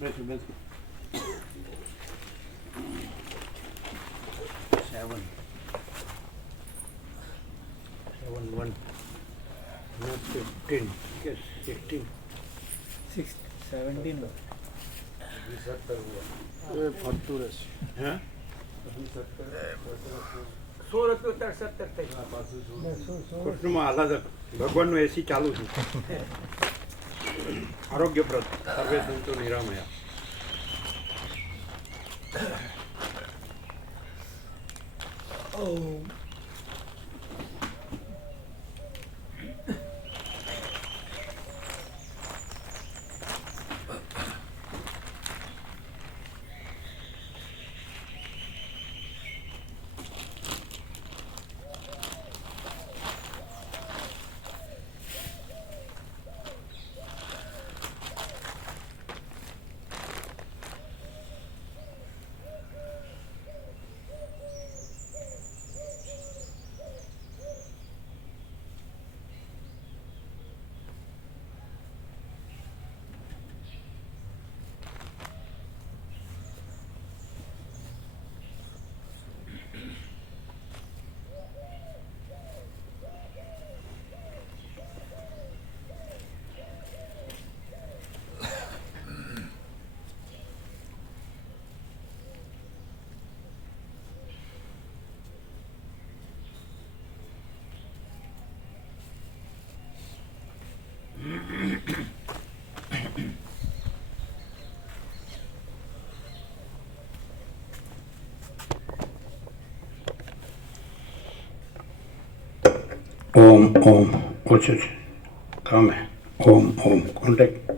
બેસો બેસો 7 7 1 not 15 કે 16 17 એ ફરતું રહેશે હે 16 થઈ કૃષ્ણમાં આહલાદક ભગવાનનું એસી ચાલુ છે આરોગ્યપ્રદ સર્વે સંતો નિરામયા ઓમ ઓમ ઓછું છે કામે ઓમ ઓમ કોન્ટેક્ટ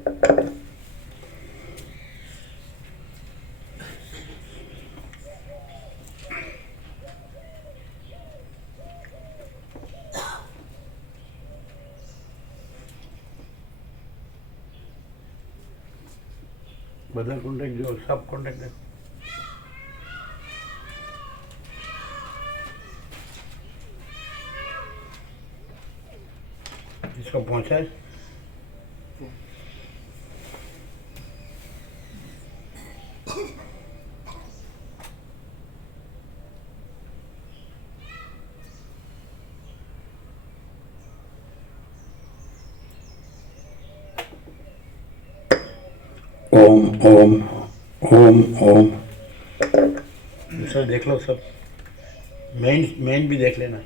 બધા કોન્ટેક્ટ જો સબ કોન્ટેક્ટ इसको पहुंचा है ओम ओम ओम ओम सर देख लो सब मेन भी देख लेना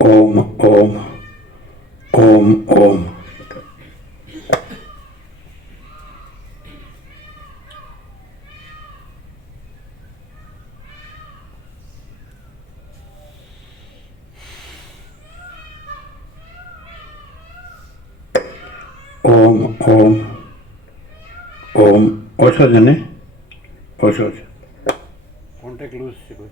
ओम ओम ओम ओम ओम ओम ओम ઓછો છે ને ઓછો છે કોન્ટેક્ટ લૂઝ છે કોઈ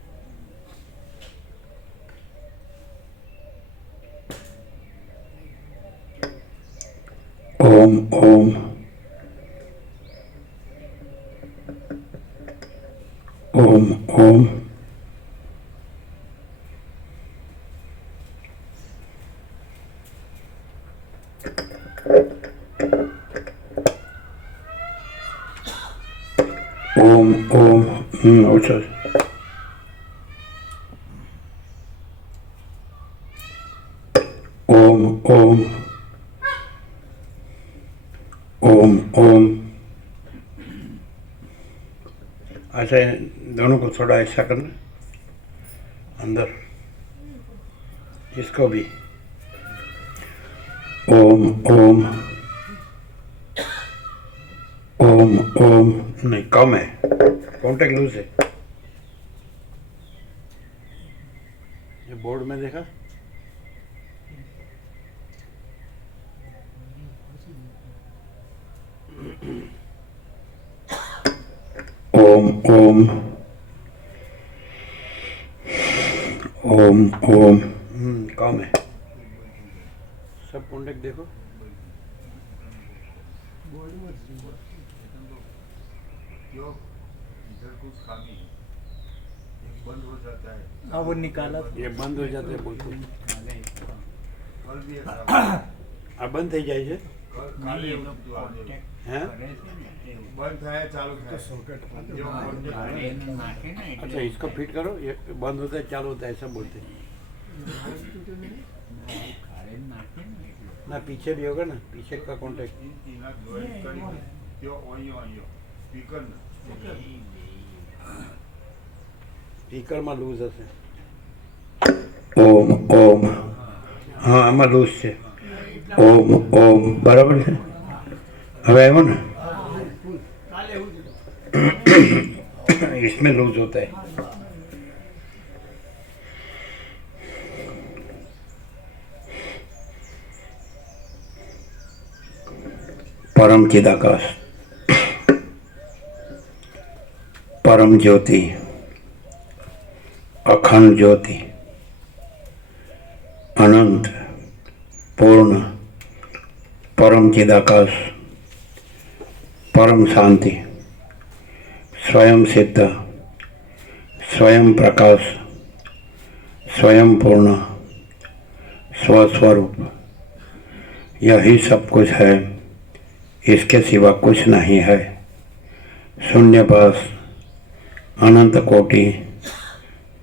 ઓમ ઓમ ઓમ ઓમ ઓમ ઓમ ઓછો છે ओम ओम ओम ओम अच्छा दोनों को थोड़ा ऐसा करना अंदर इसको भी ओम ओम ओम ओम नहीं कम है कॉन्टेक्ट लूज है ये बोर्ड में देखा ओम ओम ओम ओम कम है सब कॉन्टेक्ट देखो जो इधर कुछ खामी है, एक बंद हो जाता है, अब वो निकाला ये બંધ हो जाते हैं बिल्कुल कल भी एक આ બંધ થઈ જાય છે काले बंद હે થાય ચાલુ થાય जो बंद થાય अच्छा इसको फिट करो ये बंद होता है चालू होता है ऐसा बोलते हैं ना पीछे भी होगा ना पीछे का कॉन्टेक्ट એના જોઈન્ટ કરી જો ઓયો સ્પીકર ના સ્પીકર માં લૂઝ હશે ઓમ ઓમ હા આમાં લૂઝ છે ઓમ ઓમ બરાબર છે હવે આવ્યો ને इसमें लूज होता है परम चिदाकाश परम ज्योति अखंड ज्योति अनंत पूर्ण परम चिदाकाश परम शांति स्वयं सिद्ध स्वयं प्रकाश स्वयं पूर्ण स्वस्वरूप यही सब कुछ है इसके सिवा कुछ नहीं है शून्यपास अनंत कोटि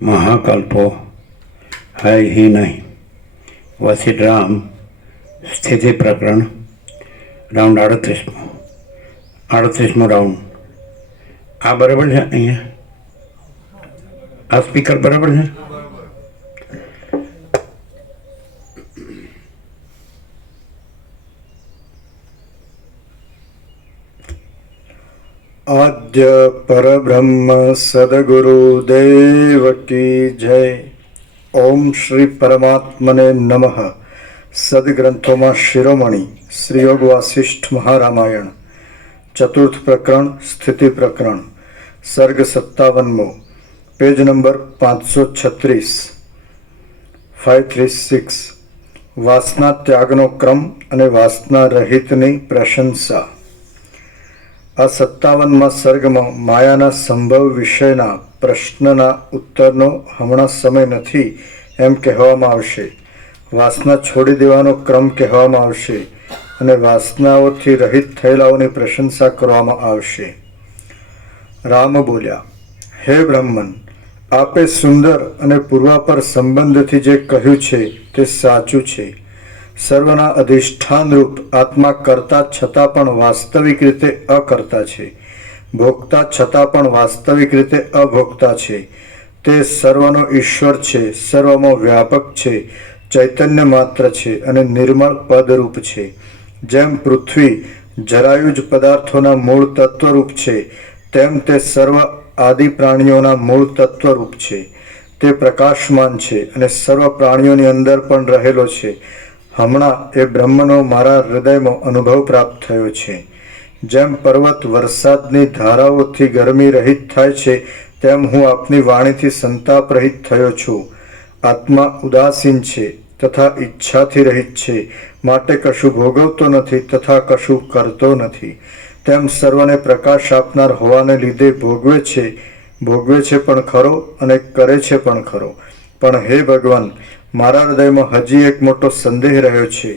महाकल्पो है ही नहीं वशिष्ठ राम स्थिति प्रकरण राउंड 38मो राउंड આ બરાબર છે અહીંયા આ સ્પીકર બરાબર છે आद्य परब्रह्म सद्गुरुदेव की जय। ओम श्री परमात्मने नमः। सदग्रंथों में शिरोमणि श्री योग वासिष्ठ महारामायण चतुर्थ प्रकरण स्थिति प्रकरण सर्ग 57 पेज नंबर 536 536 वासना त्यागनो क्रम अने वासना रहितनी प्रशंसा। आ 57 सर्गमां मायाना संभव विषयना प्रश्नना उत्तरनो हमणां समय नथी एम कहेवामां आवशे। वासना छोड़ी देवानो क्रम कहेवामां आवशे અને વાસનાઓથી રહિત થયેલાઓની પ્રશંસા કરવામાં આવશે। રામ બોલ્યા, હે બ્રહ્મન, આપે સુંદર અને પૂર્વાપર સંબંધથી જે કહ્યું છે તે સાચું છે। સર્વના અધિષ્ઠાન રૂપ આત્મા કરતા છતાં પણ વાસ્તવિક રીતે અકર્તા છે, ભોગતા છતાં પણ વાસ્તવિક રીતે અભોગતા છે। તે સર્વનો ઈશ્વર છે, સર્વમાં વ્યાપક છે, ચૈતન્ય માત્ર છે અને નિર્મળ પદરૂપ છે। જેમ પૃથ્વી જરાયુજ પદાર્થોના મૂળ તત્વરૂપ છે તેમ તે સર્વ આદિ પ્રાણીઓના મૂળ તત્વરૂપ છે। તે પ્રકાશમાન છે અને સર્વ પ્રાણીઓની અંદર પણ રહેલો છે। હમણાં એ બ્રહ્મનો મારા હૃદયમાં અનુભવ પ્રાપ્ત થયો છે। જેમ પર્વત વરસાદની ધારાઓથી ગરમી રહિત થાય છે તેમ હું આપની વાણીથી સંતાપ રહિત થયો છું। આત્મા ઉદાસીન છે તથા ઈચ્છાથી રહિત છે, માટે કશું ભોગવતો નથી તથા કશું કરતો નથી। તેમ સર્વને પ્રકાશ આપનાર હોવાને લીધે ભોગવે છે પણ ખરો અને કરે છે પણ ખરો। પણ હે ભગવાન, મારા હૃદયમાં હજી એક મોટો સંદેહ રહ્યો છે।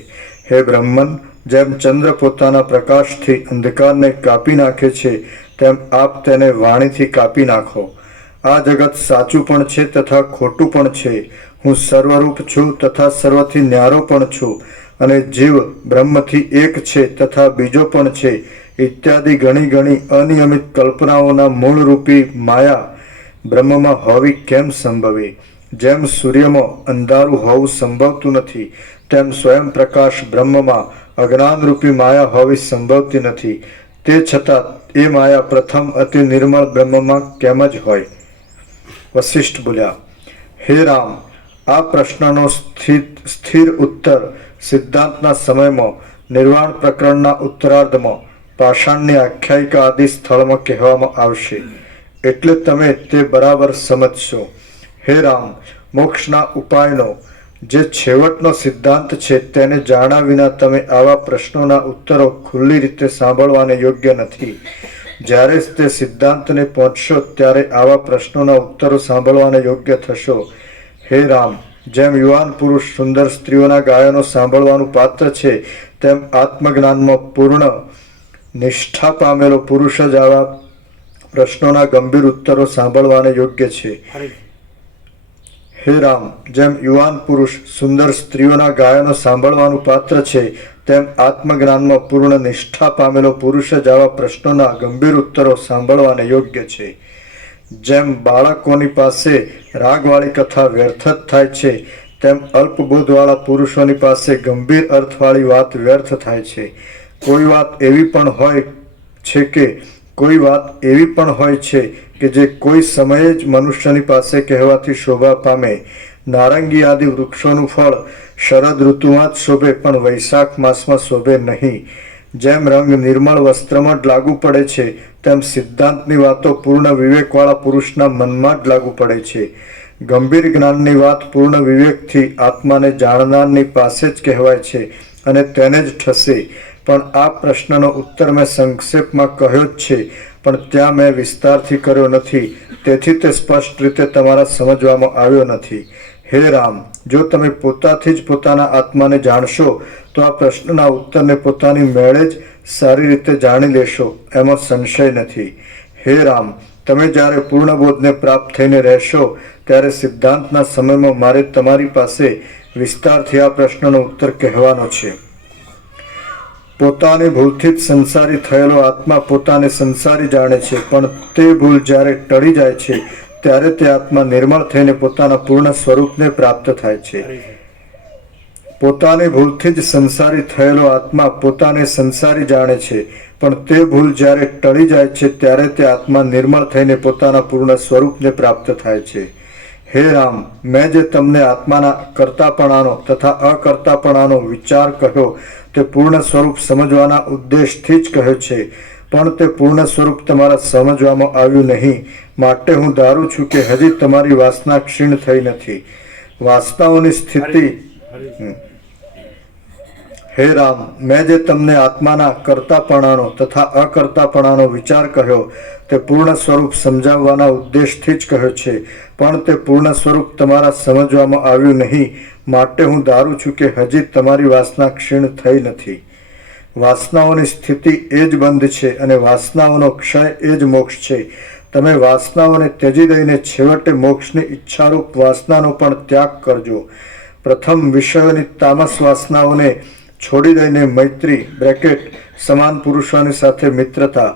હે બ્રહ્મન, જેમ ચંદ્ર પોતાના પ્રકાશથી અંધકારને કાપી નાખે છે તેમ આપ તેને વાણીથી કાપી નાખો। આ જગત સાચું પણ છે તથા ખોટું પણ છે। હું સર્વરૂપ છું તથા સર્વથી ન્યારો પણ છું અને જીવ બ્રહ્મથી એક છે તથા બીજો પણ છે ઇત્યાદિ ઘણી ઘણી અનિયમિત કલ્પનાઓના મૂળરૂપી માયા બ્રહ્મમાં હોવી કેમ સંભવે? જેમ સૂર્યમાં અંધારું હોવું સંભવતું નથી તેમ સ્વયં પ્રકાશ બ્રહ્મમાં અજ્ઞાનરૂપી માયા હોવી સંભવતી નથી। તે છતાં એ માયા પ્રથમ અતિ નિર્મળ બ્રહ્મમાં કેમ જ હોય? વશિષ્ઠ બોલ્યા, હે રામ, આ પ્રશ્નનો સ્થિર ઉત્તર સિદ્ધાંતના સમયમાં નિર્વાણ પ્રકરણના ઉત્તરાર્ધમાં પાષાણની આખ્યાયિકા આદિ સ્થળમાં કહેવામાં આવશે, એટલે તમે તે બરાબર સમજશો। હે રામ, મોક્ષના ઉપાયનો જે છેવટનો સિદ્ધાંત છે તેને જાણ્યા વિના તમે આવા પ્રશ્નોના ઉત્તરો ખુલ્લી રીતે સાંભળવાને યોગ્ય નથી। જ્યારે જ તે સિદ્ધાંતને પહોંચશો ત્યારે આવા પ્રશ્નોના ઉત્તરો સાંભળવાને યોગ્ય થશો. હે રામ, જેમ યુવાન પુરુષ સુંદર સ્ત્રીઓના ગાયનો સાંભળવાનું પાત્ર છે, તેમ આત્મજ્ઞાનમાં પૂર્ણ નિષ્ઠા પામેલો પુરુષ જ આવા પ્રશ્નોના ગંભીર ઉત્તરો સાંભળવાને યોગ્ય છે. હે રામ, જેમ યુવાન પુરુષ સુંદર સ્ત્રીઓના ગાયનો સાંભળવાનું પાત્ર છે, તેમ આત્મજ્ઞાનમાં પૂર્ણ નિષ્ઠા પામેલો પુરુષ જ આવા પ્રશ્નોના ગંભીર ઉત્તરો સાંભળવાને યોગ્ય છે. જેમ બાળકોની પાસે રાગવાળી કથા વ્યર્થ જ થાય છે, તેમ અલ્પબોધવાળા પુરુષોની પાસે ગંભીર અર્થવાળી વાત વ્યર્થ થાય છે. કોઈ વાત એવી પણ હોય છે કે જે કોઈ સમયે જ મનુષ્યની પાસે કહેવાથી શોભા પામે. નારંગી આદિ વૃક્ષોનું ફળ શરદ ઋતુમાં જ શોભે, પણ વૈશાખ માસમાં શોભે નહીં. જેમ રંગ નિર્મળ વસ્ત્રમાં જ લાગુ પડે છે, તેમ સિદ્ધાંતની વાતો પૂર્ણ વિવેકવાળા પુરુષના મનમાં જ લાગુ પડે છે. ગંભીર જ્ઞાનની વાત પૂર્ણ વિવેકથી આત્માને જાણનારની પાસે જ કહેવાય છે અને તેને જ ઠસે. પણ આ પ્રશ્નનો ઉત્તર મેં સંક્ષેપમાં કહ્યો જ છે, પણ ત્યાં મેં વિસ્તારથી કર્યો નથી, તેથી તે સ્પષ્ટ રીતે તમારા સમજવામાં આવ્યો નથી. હે રામ, જો તમે પોતાથી જ પોતાના આત્માને જાણશો તો આ પ્રશ્નના ઉત્તરને પોતાની મેળે જ સારી રીતે જાણી લેશો, એમાં સંશય નથી. હે રામ, તમે જ્યારે પૂર્ણબોધને પ્રાપ્ત થઈને રહેશો ત્યારે સિદ્ધાંતના સમયમાં મારે તમારી પાસે વિસ્તારથી આ પ્રશ્નનો ઉત્તર કહેવાનો છે. પોતાની ભૂલથી જ સંસારી થયેલો આત્મા પોતાને સંસારી જાણે છે, પણ તે ભૂલ જ્યારે ટળી જાય છે ત્યારે તે આત્મા નિર્મળ થઈને પોતાના પૂર્ણ સ્વરૂપને પ્રાપ્ત થાય છે. પોતાની ભૂલથી જ સંસારી થયેલો આત્મા પોતાને સંસારી જાણે છે, પણ તે ભૂલ જ્યારે ટળી જાય છે ત્યારે તે આત્મા નિર્મળ થઈને પોતાના પૂર્ણ સ્વરૂપને પ્રાપ્ત થાય છે. હે રામ, મેં જે તમને આત્માના કર્તાપણાનો તથા અકર્તાપણાનો વિચાર કહ્યો તે પૂર્ણ સ્વરૂપ સમજવાના ઉદ્દેશથી જ કહ્યો છે, પણ તે પૂર્ણ સ્વરૂપ તમારા સમજવામાં આવ્યું નહીં. માટે હું ધારું છું કે હજી તમારી વાસના ક્ષીણ થઈ નથી. વાસનાઓની સ્થિતિ હે રામ, મેં જે તમને આત્માના કર્તાપણાનો તથા અકર્તાપણાનો વિચાર કહ્યો તે પૂર્ણ સ્વરૂપ સમજાવવાના ઉદ્દેશથી જ કહ્યો છે, પણ તે પૂર્ણ સ્વરૂપ તમારા સમજવામાં આવ્યું નહીં. માટે હું ધારું છું કે હજી તમારી વાસના ક્ષીણ થઈ નથી. વાસનાઓની સ્થિતિ એ જ બંધ છે અને વાસનાઓનો ક્ષય એ જ મોક્ષ છે. તમે વાસનાઓને ત્યજી દઈને છેવટે મોક્ષની ઈચ્છારૂપ વાસનાનો પણ ત્યાગ કરજો. પ્રથમ વિષયોની તામસ વાસનાઓને છોડી દઈને મૈત્રી સમાન પુરુષોની સાથે મિત્રતા,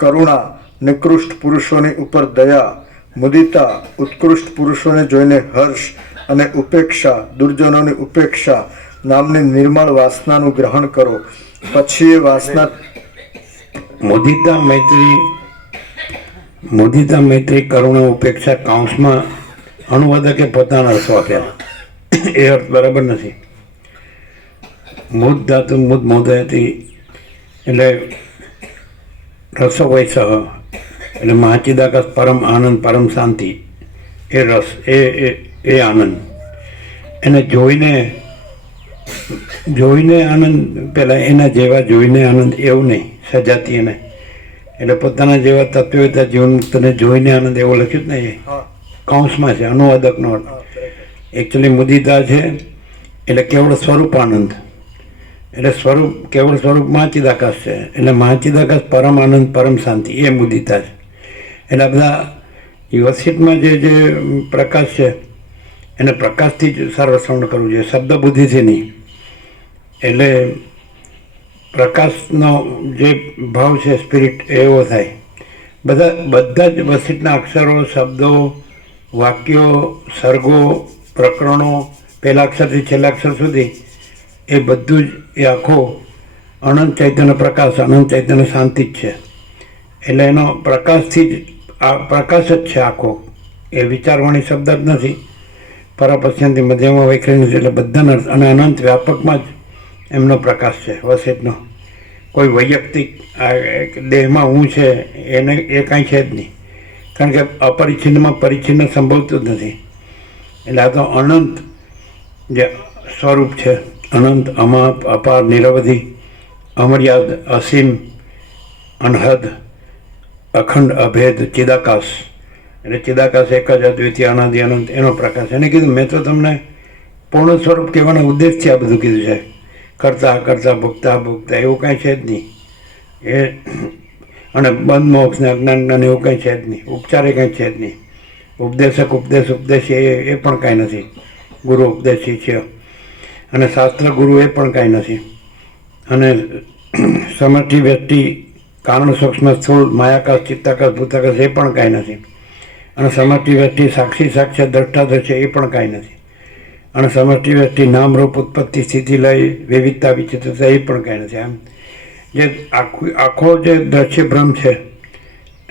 કરુણા નિકૃષ્ટ પુરુષોની ઉપર દયા, મુદિતા ઉત્કૃષ્ટ પુરુષોને જોઈને હર્ષ અને ઉપેક્ષા દુર્જનોની ઉપેક્ષા નામની નિર્મળ વાસનાનું ગ્રહણ કરો. પછી એ વાસના મુદિતા મૈત્રી કરુણા ઉપેક્ષા કાઉન્સમાં અનુવાદકે પોતાના અર્થો આપ્યા. એ અર્થ બરાબર નથી. મુદ ધાતુ મુદ મોદયતી એટલે રસો વૈસહ એટલે મહાચિદાકાશ પરમ આનંદ પરમ શાંતિ. એ રસ એ આનંદ એને જોઈને આનંદ, પેલા એના જેવા જોઈને આનંદ એવું નહીં, સજાતી એને એટલે પોતાના જેવા તત્વતા જીવન મુક્તને જોઈને આનંદ એવો લખ્યું જ નહીં. કૌંસમાં છે અનુવાદકનો અર્થ. એકચ્યુઅલી મુદિતા છે એટલે કેવળ સ્વરૂપ આનંદ, એટલે કેવળ સ્વરૂપ મહાચિદાકાશ છે, એટલે મહાચિદાકાશ પરમ આનંદ પરમ શાંતિ એ મુદિતા છે. એટલે બધા વસીટમાં જે પ્રકાશ છે એને પ્રકાશથી જ સર્વશ્રવણ કરવું જોઈએ, શબ્દ બુદ્ધિથી નહીં. એટલે પ્રકાશનો જે ભાવ છે સ્પિરિટ એવો થાય. બધા જ વસીટના અક્ષરો, શબ્દો, વાક્યો, સર્ગો, પ્રકરણો પહેલા અક્ષરથી છેલ્લા અક્ષર સુધી એ બધું જ એ આખો અનંત ચૈતન્ય પ્રકાશ, અનંત ચૈતન્ય શાંતિ જ છે. એટલે એનો પ્રકાશથી જ આ પ્રકાશ જ છે આખો. એ વિચારવાણી શબ્દ જ નથી. પરાપશ્યંતી મધ્યમાં વૈખરી એટલે બધાના અને અનંત વ્યાપકમાં જ એમનો પ્રકાશ છે વસેટનો. કોઈ વૈયક્તિક દેહમાં હું છે એને એ કાંઈ છે જ નહીં, કારણ કે અપરિચ્છિન્નમાં પરિચ્છિન્ન સંભવતું જ નથી. એટલે આ તો અનંત જે સ્વરૂપ છે, અનંત, અમાપ, અપાર, નિરવધિ, અમર્યાદ, અસીમ, અનહદ અખંડ અભેદ ચિદાકાશ, એટલે ચિદાકાશ એક જ અદ્વિતીય અનાદિ અનંત એનો પ્રકાશ. એને કીધું મેં તો તમને પૂર્ણ સ્વરૂપ કહેવાના ઉદ્દેશથી આ બધું કીધું છે. કરતા કરતા ભોગતા ભોગતા એવું કાંઈ છે જ નહીં. એ અને બંધ મોક્ષ ને અજ્ઞાન જ્ઞાન એવું કંઈ છે જ નહીં. ઉપચારે કંઈ છે જ નહીં. ઉપદેશક ઉપદેશી એ પણ કાંઈ નથી. ગુરુ ઉપદેશી છે અને શાસ્ત્ર ગુરુ એ પણ કાંઈ નથી. અને સમષ્ટિ વ્યક્તિ કારણ સૂક્ષ્મ સ્થૂળ માયાકાશ ચિત્તાકાશ ભૂતાકાશ એ પણ કાંઈ નથી. અને સમષ્ટિ વ્યક્તિ સાક્ષી સાક્ષાત દ્રષ્ટાદ્રશ્ય એ પણ કાંઈ નથી. અને સમષ્ટિ વ્યક્તિ નામરૂપ ઉત્પત્તિ સ્થિતિ લય વિવિધતા વિચિત્રતા એ પણ કાંઈ નથી. આમ જે આખો જે દ્રશ્ય ભ્રમ છે,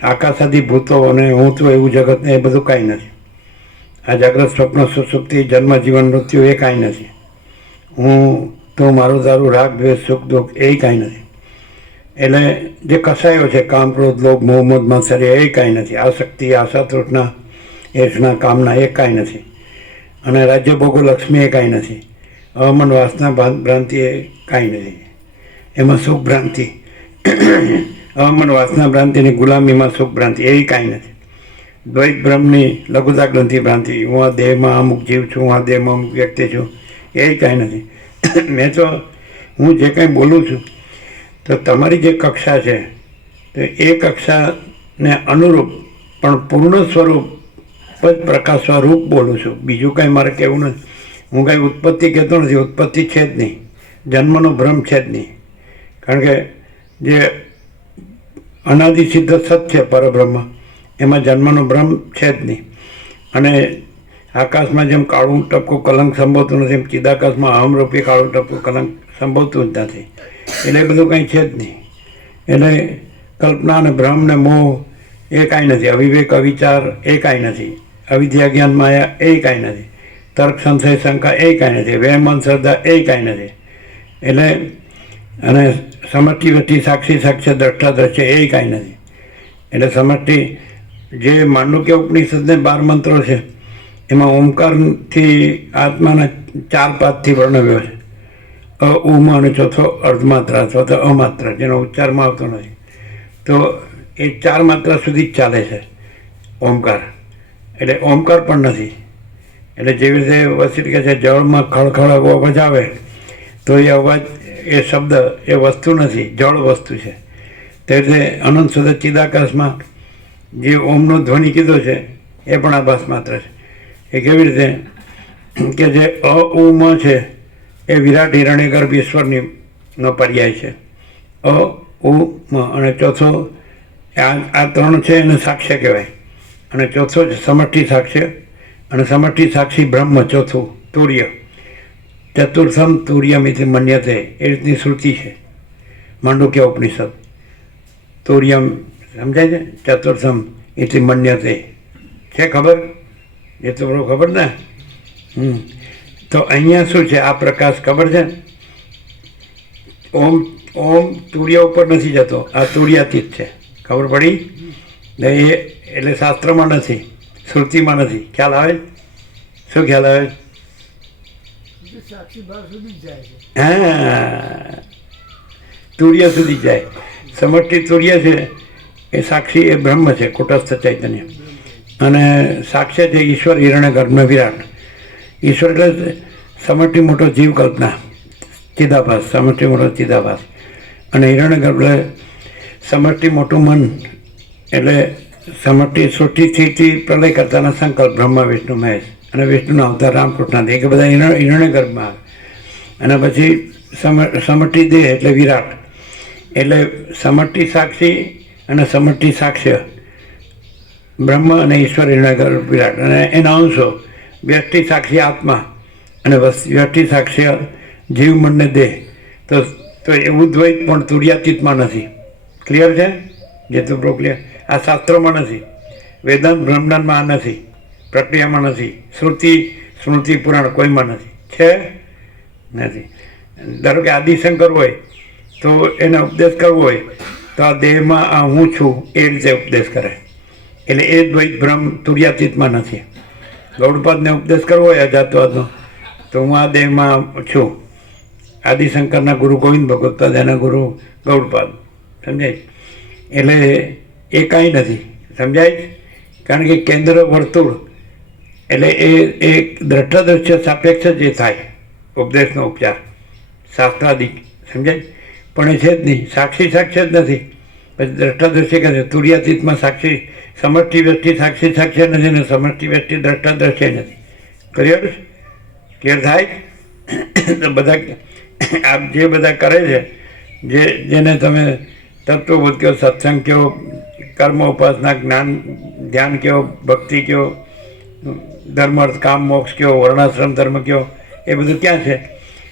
આકાશાદી ભૂતો અને હું તો એવું જગત એ બધું કાંઈ નથી. આ જાગ્રત સ્વપ્ન સુસુપ્તિ જન્મ જીવન મૃત્યુ એ કાંઈ નથી. હું તો મારું તારું રાગ દ્વેષ સુખ દુઃખ એ કાંઈ નથી. એટલે જે કસાયો છે કામ ક્રોધ લોભ મોહ મદ માત્સર્ય એ કાંઈ નથી. આસક્તિ આશા તૃષ્ણા એષણા કામના એ કાંઈ નથી. અને રાજ્ય ભોગો લક્ષ્મી એ કાંઈ નથી. અમન વાસના ભ્રાંતિ એ કાંઈ નથી. એમાં સુખ ભ્રાંતિ અમન વાસના ભ્રાંતિની ગુલામીમાં સુખ ભ્રાંતિ એ કાંઈ નથી. દ્વૈત બ્રહ્મની લઘુતા ગ્રંથિ ભ્રાંતિ, હું આ દેહમાં અમુક જીવ છું, હું આ દેહમાં અમુક વ્યક્તિ છું, એ કાંઈ નથી. મેં તો હું જે કાંઈ બોલું છું તો તમારી જે કક્ષા છે તો એ કક્ષાને અનુરૂપ પણ પૂર્ણ સ્વરૂપ જ પ્રકાશવા રૂપ બોલું છું. બીજું કાંઈ મારે કહેવું નથી. હું કાંઈ ઉત્પત્તિ કહેતો નથી. ઉત્પત્તિ છે જ નહીં. જન્મનો ભ્રમ છે જ નહીં. કારણ કે જે અનાદિ સિદ્ધ સત છે પરબ્રહ્મ, એમાં જન્મનો ભ્રમ છે જ નહીં. અને આકાશમાં જેમ કાળું ટપકું કલંક સંભવતું નથી, એમ ચિદાકાશમાં અહમરૂપી કાળું ટપકું કલંક સંભવતું જ નથી. એટલે એ બધું કંઈ છે જ નહીં. એટલે કલ્પના અને ભ્રમ ને મોહ એ કાંઈ નથી. અવિવેક અવિચાર એ કાંઈ નથી. અવિદ્યા જ્ઞાન માયા એ કાંઈ નથી. તર્ક સંશય શંકા એ કાંઈ નથી. વહેમન શ્રદ્ધા એ કાંઈ નથી. એટલે અને સમષ્ટિ વ્યક્તિ સાક્ષી સાક્ષાત દ્રષ્ટા દ્રશ્ય એ કાંઈ નથી. એટલે સમષ્ટિ જે માંડુક્ય ઉપનિષદને 12 મંત્રો છે એમાં ઓમકારથી આત્માના 4 પાદથી વર્ણવ્યો છે. ઉમાં અને ચોથો અર્ધમાત્રા અથવા તો અમાત્રા, જેનો ઉચ્ચારમાં આવતો નથી. તો એ 4 માત્રા સુધી જ ચાલે છે ઓમકાર. એટલે ઓમકાર પણ નથી. એટલે જેવી રીતે વસિત કહે છે જળમાં ખળખળ અવાજ આવે તો એ અવાજ એ શબ્દ એ વસ્તુ નથી, જળ વસ્તુ છે. તે રીતે અનંત સુધ ચિદાકાશમાં જે ઓમનો ધ્વનિ કીધો છે એ પણ આભાસ માત્ર છે. એ કેવી રીતે કે જે ઉમ છે એ વિરાટ હિરણ્યગર્ભ ઈશ્વરની નો પર્યાય છે. ઉમ અને ચોથો આ 3 છે એને સાક્ષ્ય કહેવાય. અને ચોથો સમષ્ટિ સાક્ષ્ય અને સમષ્ટિ સાક્ષી બ્રહ્મ ચોથું તુર્ય. ચતુર્થમ તુર્યમિતિ મન્યતે એ રીતની શ્રુતિ છે માંડુક્ય ઉપનિષદ. તુર્યમ સમજાય છે? ચતુર્થમ ઇતિ મન્યતે છે ખબર? એ તો બરો ખબર ને. તો અહીંયા શું છે? આ પ્રકાશ ખબર છે? ઓમ તુર્ય ઉપર નથી જતો, આ તુર્યાતીત છે. ખબર પડી? એ એટલે શાસ્ત્રમાં નથી, શ્રુતિમાં નથી. ખ્યાલ આવે? શું ખ્યાલ આવે? સાક્ષી ભાવ સુધી જ જાય છે. હા, તુર્ય સુધી જાય. સમષ્ટિ તુર્ય છે એ સાક્ષી એ બ્રહ્મ છે, કુટસ્થ ચૈતન્ય. અને સાક્ષ્ય છે ઈશ્વર હિરણ્ય ગર્ભ વિરાટ. ઈશ્વર એટલે સમષ્ટિ મોટો જીવ કલ્પના ચિદાભાસ, સમષ્ટિ મોટો ચિદાભાસ. અને હિરણ્ય ગર્ભ એટલે સમષ્ટિ મોટું મન. એટલે સમષ્ટિ સૃષ્ટિથી પ્રલય કરતાના સંકલ્પ બ્રહ્મા વિષ્ણુ મહેશ અને વિષ્ણુના અવતાર રામકૃષ્ણ એ કે બધા હિરણ્ય ગર્ભમાં આવે. અને પછી સમષ્ટિ દેહ એટલે વિરાટ. એટલે સમષ્ટિ સાક્ષી અને સમષ્ટિ સાક્ષ્ય બ્રહ્મ અને ઈશ્વર હિરણ્ય ગર્ભ વિરાટ. અને એના અંશો વ્યષ્ટિ સાક્ષી આત્મા અને વ્યષ્ટિ સાક્ષ્ય જીવ મનને દેહ. તો એવું દ્વૈત પણ તુર્યાતીતમાં નથી. ક્લિયર છે? જે તો બ્રો ક્લિયર. આ શાસ્ત્રોમાં નથી, વેદાંત બ્રહ્માંડમાં આ નથી, પ્રક્રિયામાં નથી, શ્રુતિ સ્મૃતિ પુરાણ કોઈમાં નથી. છે? નથી. ધારો કે આદિશંકર હોય તો એને ઉપદેશ કરવો હોય તો આ દેહમાં આ હું છું એ રીતે ઉપદેશ કરે. એટલે એ દ્વૈત ભ્રમ તુર્યાતીતમાં નથી. ગૌડપાદને ઉપદેશ કરવો હોય અજાતવાદનો તો હું આ દેહમાં છું. આદિશંકરના ગુરુ ગોવિંદ ભગવતપાદ, એના ગુરુ ગૌડપાદ. સમજાય? એટલે એ કાંઈ નથી, સમજાય? કારણ કે કેન્દ્ર વર્તુળ એટલે એ દ્રષ્ટા દ્રશ્ય સાપેક્ષ જ એ થાય ઉપદેશનો ઉપચાર શાસ્ત્રાદિક, સમજાય? પણ એ છે જ નહીં, સાક્ષી સાક્ષ્ય જ નથી. પછી દ્રષ્ટા દ્રશ્ય કહે છે તુર્યાતીતમાં સાક્ષી સમષ્ટિ વ્યષ્ટિ સાક્ષી સાક્ષ્ય નથી ને સમષ્ટિ વ્યષ્ટિ દ્રષ્ટા દ્રશ્ય નથી. ક્લિયર થાય? તો બધા આપ જે બધા કરે છે, જેને તમે તત્વબોધ કહો, સત્સંગ કહો, કર્મ ઉપાસના, જ્ઞાન ધ્યાન કહો, ભક્તિ કહો, ધર્મ અર્થ કામ મોક્ષ કહો, વર્ણાશ્રમ ધર્મ કહો, એ બધું ક્યાં છે?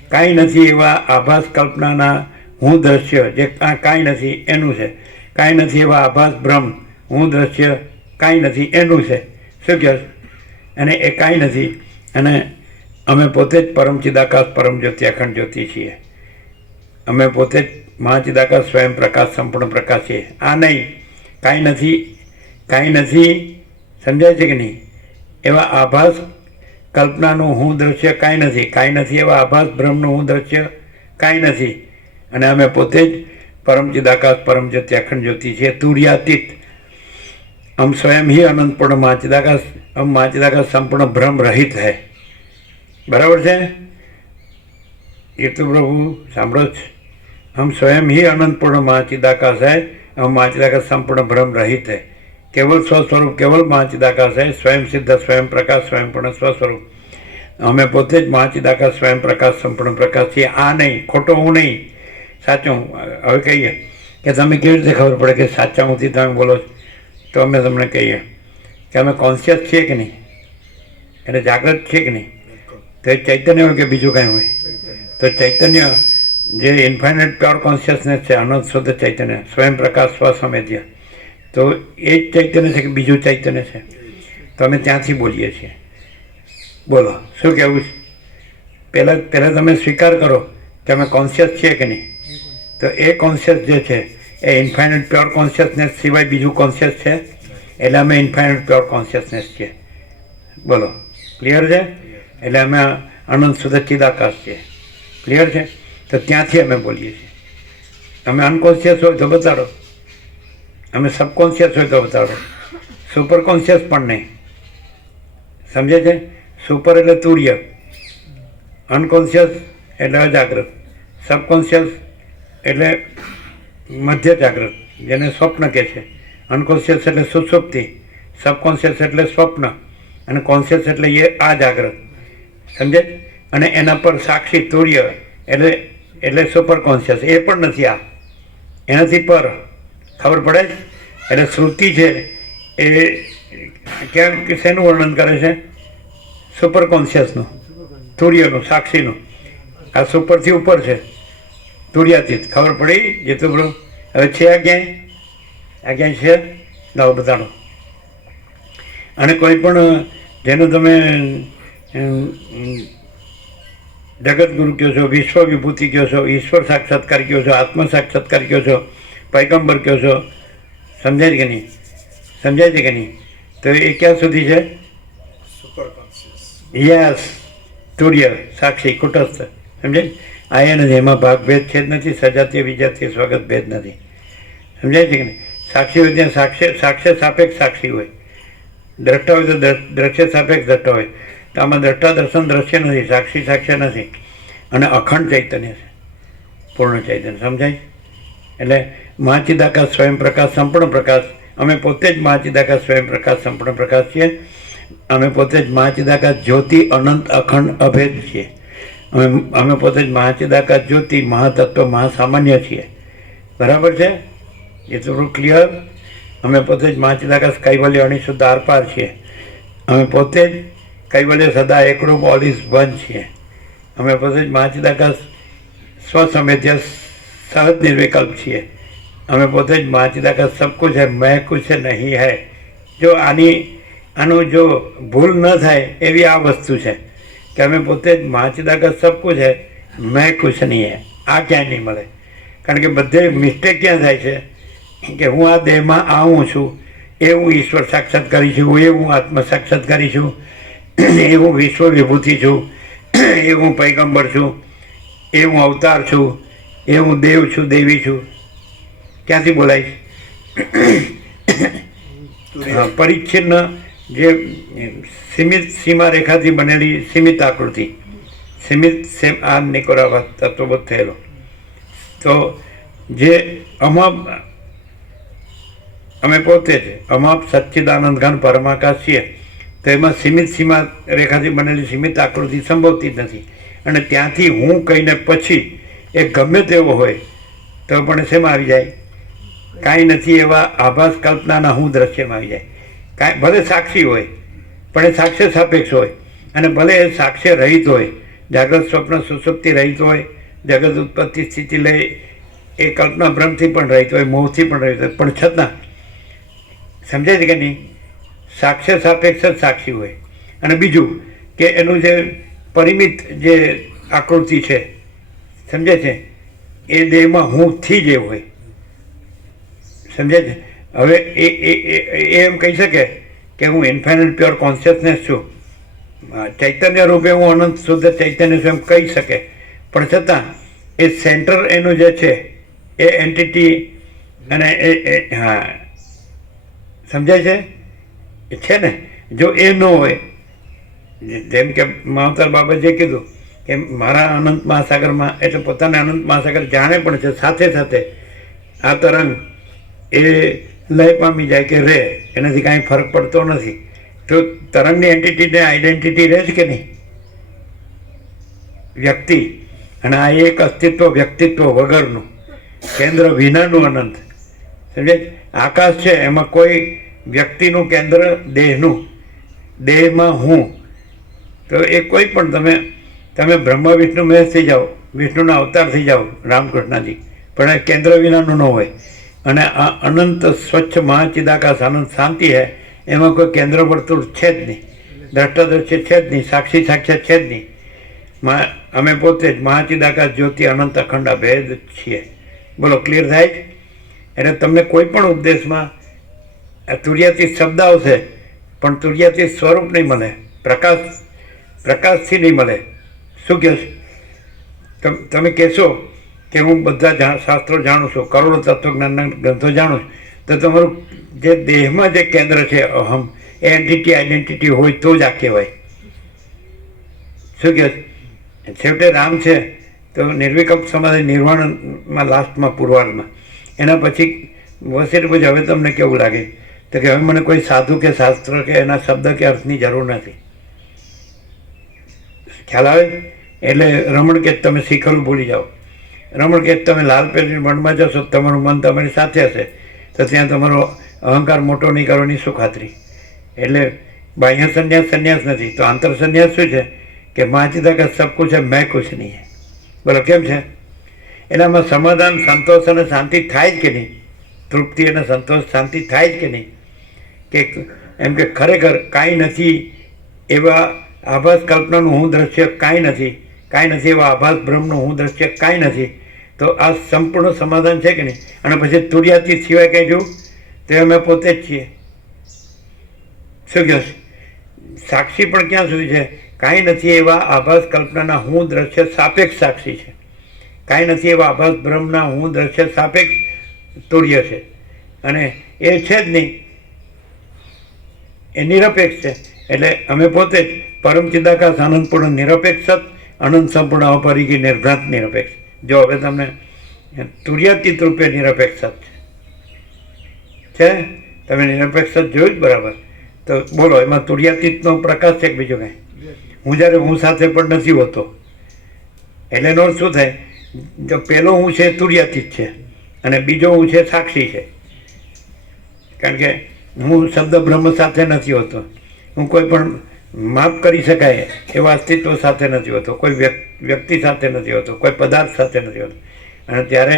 કાંઈ નથી એવા આભાસ કલ્પનાના હું દ્રશ્ય જે કાંઈ નથી એનું છે. કાંઈ નથી એવા આભાસ બ્રહ્મ હું દ્રશ્ય કાંઈ નથી એનું છે. શું કહે? અને એ કાંઈ નથી. અને અમે પોતે જ પરમ ચિદાકાશ પરમ જ્યોતિ અખંડ જ્યોતિ છીએ. અમે પોતે જ મહાચિદાકાશ સ્વયં પ્રકાશ સંપૂર્ણ પ્રકાશ છીએ. આ નહીં, કાંઈ નથી, કાંઈ નથી, સમજાય છે કે નહીં? એવા આભાસ કલ્પનાનું હું દ્રશ્ય કાંઈ નથી. કાંઈ નથી એવા આભાસ બ્રહ્મનું હું દ્રશ્ય કાંઈ નથી. અને અમે પોતે જ परम चिदाकाश परम ज्योति अखंड ज्योति है तुर्यातीत. हम स्वयं ही अनंत पूर्ण महाचिदाकाश, हम महाचिदाकाश संपूर्ण भ्रम रहित है. बराबर है? ये तो प्रभु सांभळो छ. हम स्वयं ही अनंत पूर्ण महाचिदाकाश है, हम महाचिदाकाश संपूर्ण भ्रम रहित है. केवल स्वस्वरूप केवल महाचिदाकाश है, स्वयं सिद्ध स्वयं प्रकाश स्वयं पूर्ण स्वस्वरूप. हमें पोते ज महाचिदाकाश स्वयं प्रकाश संपूर्ण प्रकाश छे. आ नहीं, खोटो हूँ नहीं, साचो. હવે કહીએ કે તમે કેવી રીતે ખબર પડે કે સાચા હુંથી તમે બોલો છો? તો અમે તમને કહીએ કે અમે કોન્શિયસ છીએ કે નહીં, એટલે જાગૃત છીએ કે નહીં. તો એ ચૈતન્ય હોય કે બીજું કાંઈ હોય? તો ચૈતન્ય જે ઇન્ફાઇનાઇટ પ્યોર કોન્શિયસનેસ છે, અનંત શુદ્ધ ચૈતન્ય, સ્વયં પ્રકાશ સ્વસમેધ્ય, તો એ જ ચૈતન્ય છે કે બીજું ચૈતન્ય છે? તો અમે ત્યાંથી બોલીએ છીએ. બોલો શું કહેવું છે? પહેલાં તમે સ્વીકાર કરો કે અમે કોન્શિયસ છીએ કે નહીં. તો એ કોન્શિયસ જે છે એ ઇન્ફાઇનાઇટ પ્યોર કોન્શિયસનેસ સિવાય બીજું કોન્શિયસ છે, એટલે અમે ઇન્ફાઇનાઇટ પ્યોર કોન્શિયસનેસ છીએ. બોલો ક્લિયર છે? એટલે અમે અનંત શુદ્ધ ચિદાકાશ છીએ. ક્લિયર છે? તો ત્યાંથી અમે બોલીએ છીએ. અમે અનકોન્શિયસ હોય તો બતાડો, અમે સબકોન્શિયસ હોય તો બતાડો, સુપર કોન્શિયસ પણ નહીં. સમજે છે? સુપર એટલે તુર્ય, અનકોન્શિયસ એટલે અજાગ્રત, સબકોન્શિયસ એટલે મધ્ય જાગૃત, જેને સ્વપ્ન કહે છે. અનકોન્શિયસ એટલે સુષુપ્તિ, સબકોન્શિયસ એટલે સ્વપ્ન, અને કોન્શિયસ એટલે એ આ જાગૃત. સમજે? અને એના પર સાક્ષી તુર્ય એટલે સુપર કોન્શિયસ. એ પણ નથી, આ એનાથી પર. ખબર પડે? એટલે શ્રુતિ છે એ ક્યાં શેનું વર્ણન કરે છે? સુપર કોન્શિયસનું, તુર્યનું, સાક્ષીનું. આ સુપરથી ઉપર છે, તુર્યાતીત. ખબર પડી? જે તો બરો હવે છે આ ક્યાંય છે? લાવો બતાડો. અને કોઈ પણ જેનું તમે જગતગુરુ કહો છો, વિશ્વ વિભૂતિ કહો છો, ઈશ્વર સાક્ષાત્કાર કહો છો, આત્મ સાક્ષાત્કાર કહો છો, પૈગંબર કહો છો, સમજાય છે કે નહીં? સમજાય છે કે નહીં? તો એ ક્યાં સુધી છે? યસ, તુર્ય સાક્ષી કુટસ્થ. સમજાય? આ એ નથી, એમાં ભાગ ભેદ છે જ નથી, સજાતીય વિજાતીય સ્વાગત ભેદ નથી. સમજાય છે કે નહીં? સાક્ષી હોય ત્યાં સાક્ષ્ય સાપેક્ષ સાક્ષી હોય, દ્રષ્ટા હોય તો દ્રશ્ય સાપેક્ષ દ્રષ્ટા હોય. તો આમાં દ્રષ્ટા દર્શન દ્રશ્ય નથી, સાક્ષી સાક્ષ્ય નથી, અને અખંડ ચૈતન્ય છે, પૂર્ણ ચૈતન્ય. સમજાય? એટલે મહાચિદાકાશ સ્વયં પ્રકાશ સંપૂર્ણ પ્રકાશ. અમે પોતે જ મહાચિદાકાશ સ્વયં પ્રકાશ સંપૂર્ણ પ્રકાશ છીએ. અમે પોતે જ મહાચિદાકાશ જ્યોતિ અનંત અખંડ અભેદ છીએ. અમે પોતે જ મહાચિદાકાશ જ્યોતિ મહાતત્વ મહાસામાન્ય છીએ. બરાબર છે? એ થોડું ક્લિયર? અમે પોતે જ મહાચિદાકાશ કૈવલ્ય અણિશુદ્ધ આરપાર છીએ. અમે પોતે જ કૈવલ્ય સદા એકરૂપ ઓલ ઇઝ વન છીએ. અમે પોતે જ મહાચિદાકાશ સ્વસમેધ્ય સહજ નિર્વિકલ્પ છીએ. અમે પોતે જ મહાચિદાકાશ સબ કુછ હૈ, મેં કુછ નહીં હૈ. જો આનું જો ભૂલ ન થાય એવી આ વસ્તુ છે કે અમે પોતે જ મહાચિદાકાશ સબ કુછ હૈ, મેં કુછ નહીં હૈ. આ ક્યાંય નહીં મળે. કારણ કે બધે મિસ્ટેક ક્યાં થાય છે કે હું આ દેહમાં આવું છું, એ હું ઈશ્વર સાક્ષાત્કારી છું, એ હું આત્મ સાક્ષાત્કારી છું, એ હું વિશ્વ વિભૂતિ છું, એ હું પૈગંબર છું, એ હું અવતાર છું, એ હું દેવ છું, દેવી છું. ક્યાંથી બોલાય? પરિચ્છિન્ન જે સીમિત સીમા રેખાથી બનેલી સીમિત આકૃતિ, સીમિત આ નિકોરાવાસ તત્વબોધ થયેલો. તો જે અમે પોતે જ અમાપ સચ્ચિદાનંદ ઘન પરમાકાશ છીએ, તો એમાં સીમિત સીમા રેખાથી બનેલી સીમિત આકૃતિ સંભવતી જ નથી. અને ત્યાંથી હું કહીને પછી એ ગમે તેવો હોય તો પણ શેમાં આવી જાય? કાંઈ નથી એવા આભાસ કલ્પનાના હું દ્રશ્યમાં આવી જાય. કાંઈ ભલે સાક્ષી હોય પણ એ સાક્ષ્ય સાપેક્ષ હોય, અને ભલે એ સાક્ષ્ય રહિત હોય, જાગ્રત સ્વપ્ન સુષુપ્તિ રહિત હોય, જગત ઉત્પત્તિ સ્થિતિ લઈ એ કલ્પના ભ્રમથી પણ રહિત હોય, મોહથી પણ રહિત હોય, પણ છતાં સમજાય છે કે નહીં? સાક્ષ્ય સાપેક્ષ જ સાક્ષી હોય. અને બીજું કે એનું જે પરિમિત જે આકૃતિ છે, સમજાય છે, એ દેહમાં હુંથી જે હોય, સમજાય છે. હવે એ એમ કહી શકે કે હું ઇન્ફાઇનાઇટ પ્યોર કોન્શિયસનેસ છું, ચૈતન્ય રૂપે હું અનંત શુદ્ધ ચૈતન્ય છું એમ કહી શકે, પણ છતાં એ સેન્ટર એનું જે છે એ એન્ટિટી અને હા સમજાય છે ને. જો એ ન હોય, જેમ કે માવતર બાબા જે કીધું કે મારા અનંત મહાસાગરમાં, એટલે પોતાને અનંત મહાસાગર જાણે પણ છે, સાથે સાથે આ તરંગ એ લય પામી જાય કે રહે, એનાથી કાંઈ ફરક પડતો નથી. તો તરંગની એન્ટિટીને આઈડેન્ટિટી રહે છે કે નહીં? વ્યક્તિ. અને આ એક અસ્તિત્વ વ્યક્તિત્વ વગરનું, કેન્દ્ર વિનાનું અનંત, સમજાય? આકાશ છે, એમાં કોઈ વ્યક્તિનું કેન્દ્ર દેહનું, દેહમાં હું. તો એ કોઈ પણ તમે બ્રહ્મા વિષ્ણુ મહેશ થઈ જાઓ, વિષ્ણુના અવતાર થઈ જાઓ, રામકૃષ્ણજી, પણ એ કેન્દ્ર વિનાનું ન હોય. અને આ અનંત સ્વચ્છ મહાચિદાકાશ આનંદ શાંતિ હે, એમાં કોઈ કેન્દ્ર વર્તુળ છે જ નહીં, દ્રષ્ટાદ્રશ્ય છે જ નહીં, સાક્ષી સાક્ષાત છે જ નહીં. અમે પોતે જ મહાચિદાકાશ જ્યોતિ અનંત અખંડ અભેદ છીએ. બોલો, ક્લિયર થાય? એટલે તમને કોઈ પણ ઉપદેશમાં તુર્યાતીત શબ્દ આવશે, પણ તુર્યાતીત સ્વરૂપ નહીં મળે, પ્રકાશથી નહીં મળે. શું કહે છે? તમે કહેશો કે હું બધા શાસ્ત્રો જાણું છું, કરોડો તત્વજ્ઞાનના ગ્રંથો જાણું છું, તો તમારું જે દેહમાં જે કેન્દ્ર છે અહમ, એ એન્ટિટી આઈડેન્ટિટી હોય તો જ આ કહેવાય. શું કહે છે? છેવટે રામ છે તો નિર્વિકલ્પ સમાધિ નિર્વાણમાં લાસ્ટમાં પુરવારમાં, એના પછી વસીર પૂછે હવે તમને કેવું લાગે? તો કે હવે મને કોઈ સાધુ કે શાસ્ત્ર કે એના શબ્દ કે અર્થની જરૂર નથી. ખ્યાલ આવે? એટલે રમણ કે તમે શીખેલું ભૂલી જાઓ. રમણ કે તમે લાલ પેલી મનમાં જશો, તમારું મન તમારી સાથે હશે, તો ત્યાં તમારો અહંકાર મોટો નહીં કરવાની શું ખાતરી? એટલે બાહ્ય સંન્યાસ નથી, તો આંતર સંન્યાસ શું છે કે મહાચિતા કા સબ કુછ હે, મેં કુછ નહીં હે. બોલો, કેમ છે? એનામાં સમાધાન, સંતોષ અને શાંતિ થાય જ કે નહીં? તૃપ્તિ અને સંતોષ શાંતિ થાય જ કે નહીં? કે એમ કે ખરેખર કાંઈ નથી એવા આભાસ કલ્પનાનું હું દ્રશ્ય કાંઈ નથી, કાંઈ નથી એવા આભાસ બ્રહ્મનું હું દ્રશ્ય કાંઈ નથી. તો આ સંપૂર્ણ સમાધાન છે કે નહીં? અને પછી તુર્યાતીત સિવાય કંઈ જોવું તો અમે પોતે જ છીએ. શું કહે છે? સાક્ષી પણ ક્યાં સુધી છે? કાંઈ નથી એવા આભાસ કલ્પનાના હું દ્રશ્ય સાપેક્ષ સાક્ષી છે. કાંઈ નથી એવા આભાસ બ્રહ્મના હું દ્રશ્ય સાપેક્ષ તુર્ય છે. અને એ છે જ નહીં, એ નિરપેક્ષ છે. એટલે અમે પોતે જ પરમ ચિદાકાશ આનંદપૂર્ણ નિરપેક્ષ સત, અનંત સંપૂર્ણ અપરિગી નિર્ભ્રાંત નિરપેક્ષ. જો હવે તમને તુર્યાતીત રૂપે નિરપેક્ષ સત છે, તમે નિરપેક્ષ સત જોયું જ બરાબર. તો બોલો, એમાં તુર્યાતીતનો પ્રકાશ છે કે બીજો કાંઈ? હું જ્યારે હું સાથે પણ નથી હોતો, એટલે એનો શું થાય? જો પહેલો હું છે તુર્યાતીત છે, અને બીજો હું છે સાક્ષી છે. કારણ કે હું શબ્દ બ્રહ્મ સાથે નથી હોતો, હું કોઈ પણ માફ કરી શકાય એવા અસ્તિત્વ સાથે નથી હોતો, કોઈ વ્યક્તિ સાથે નથી હોતો, કોઈ પદાર્થ સાથે નથી હોતો. અને ત્યારે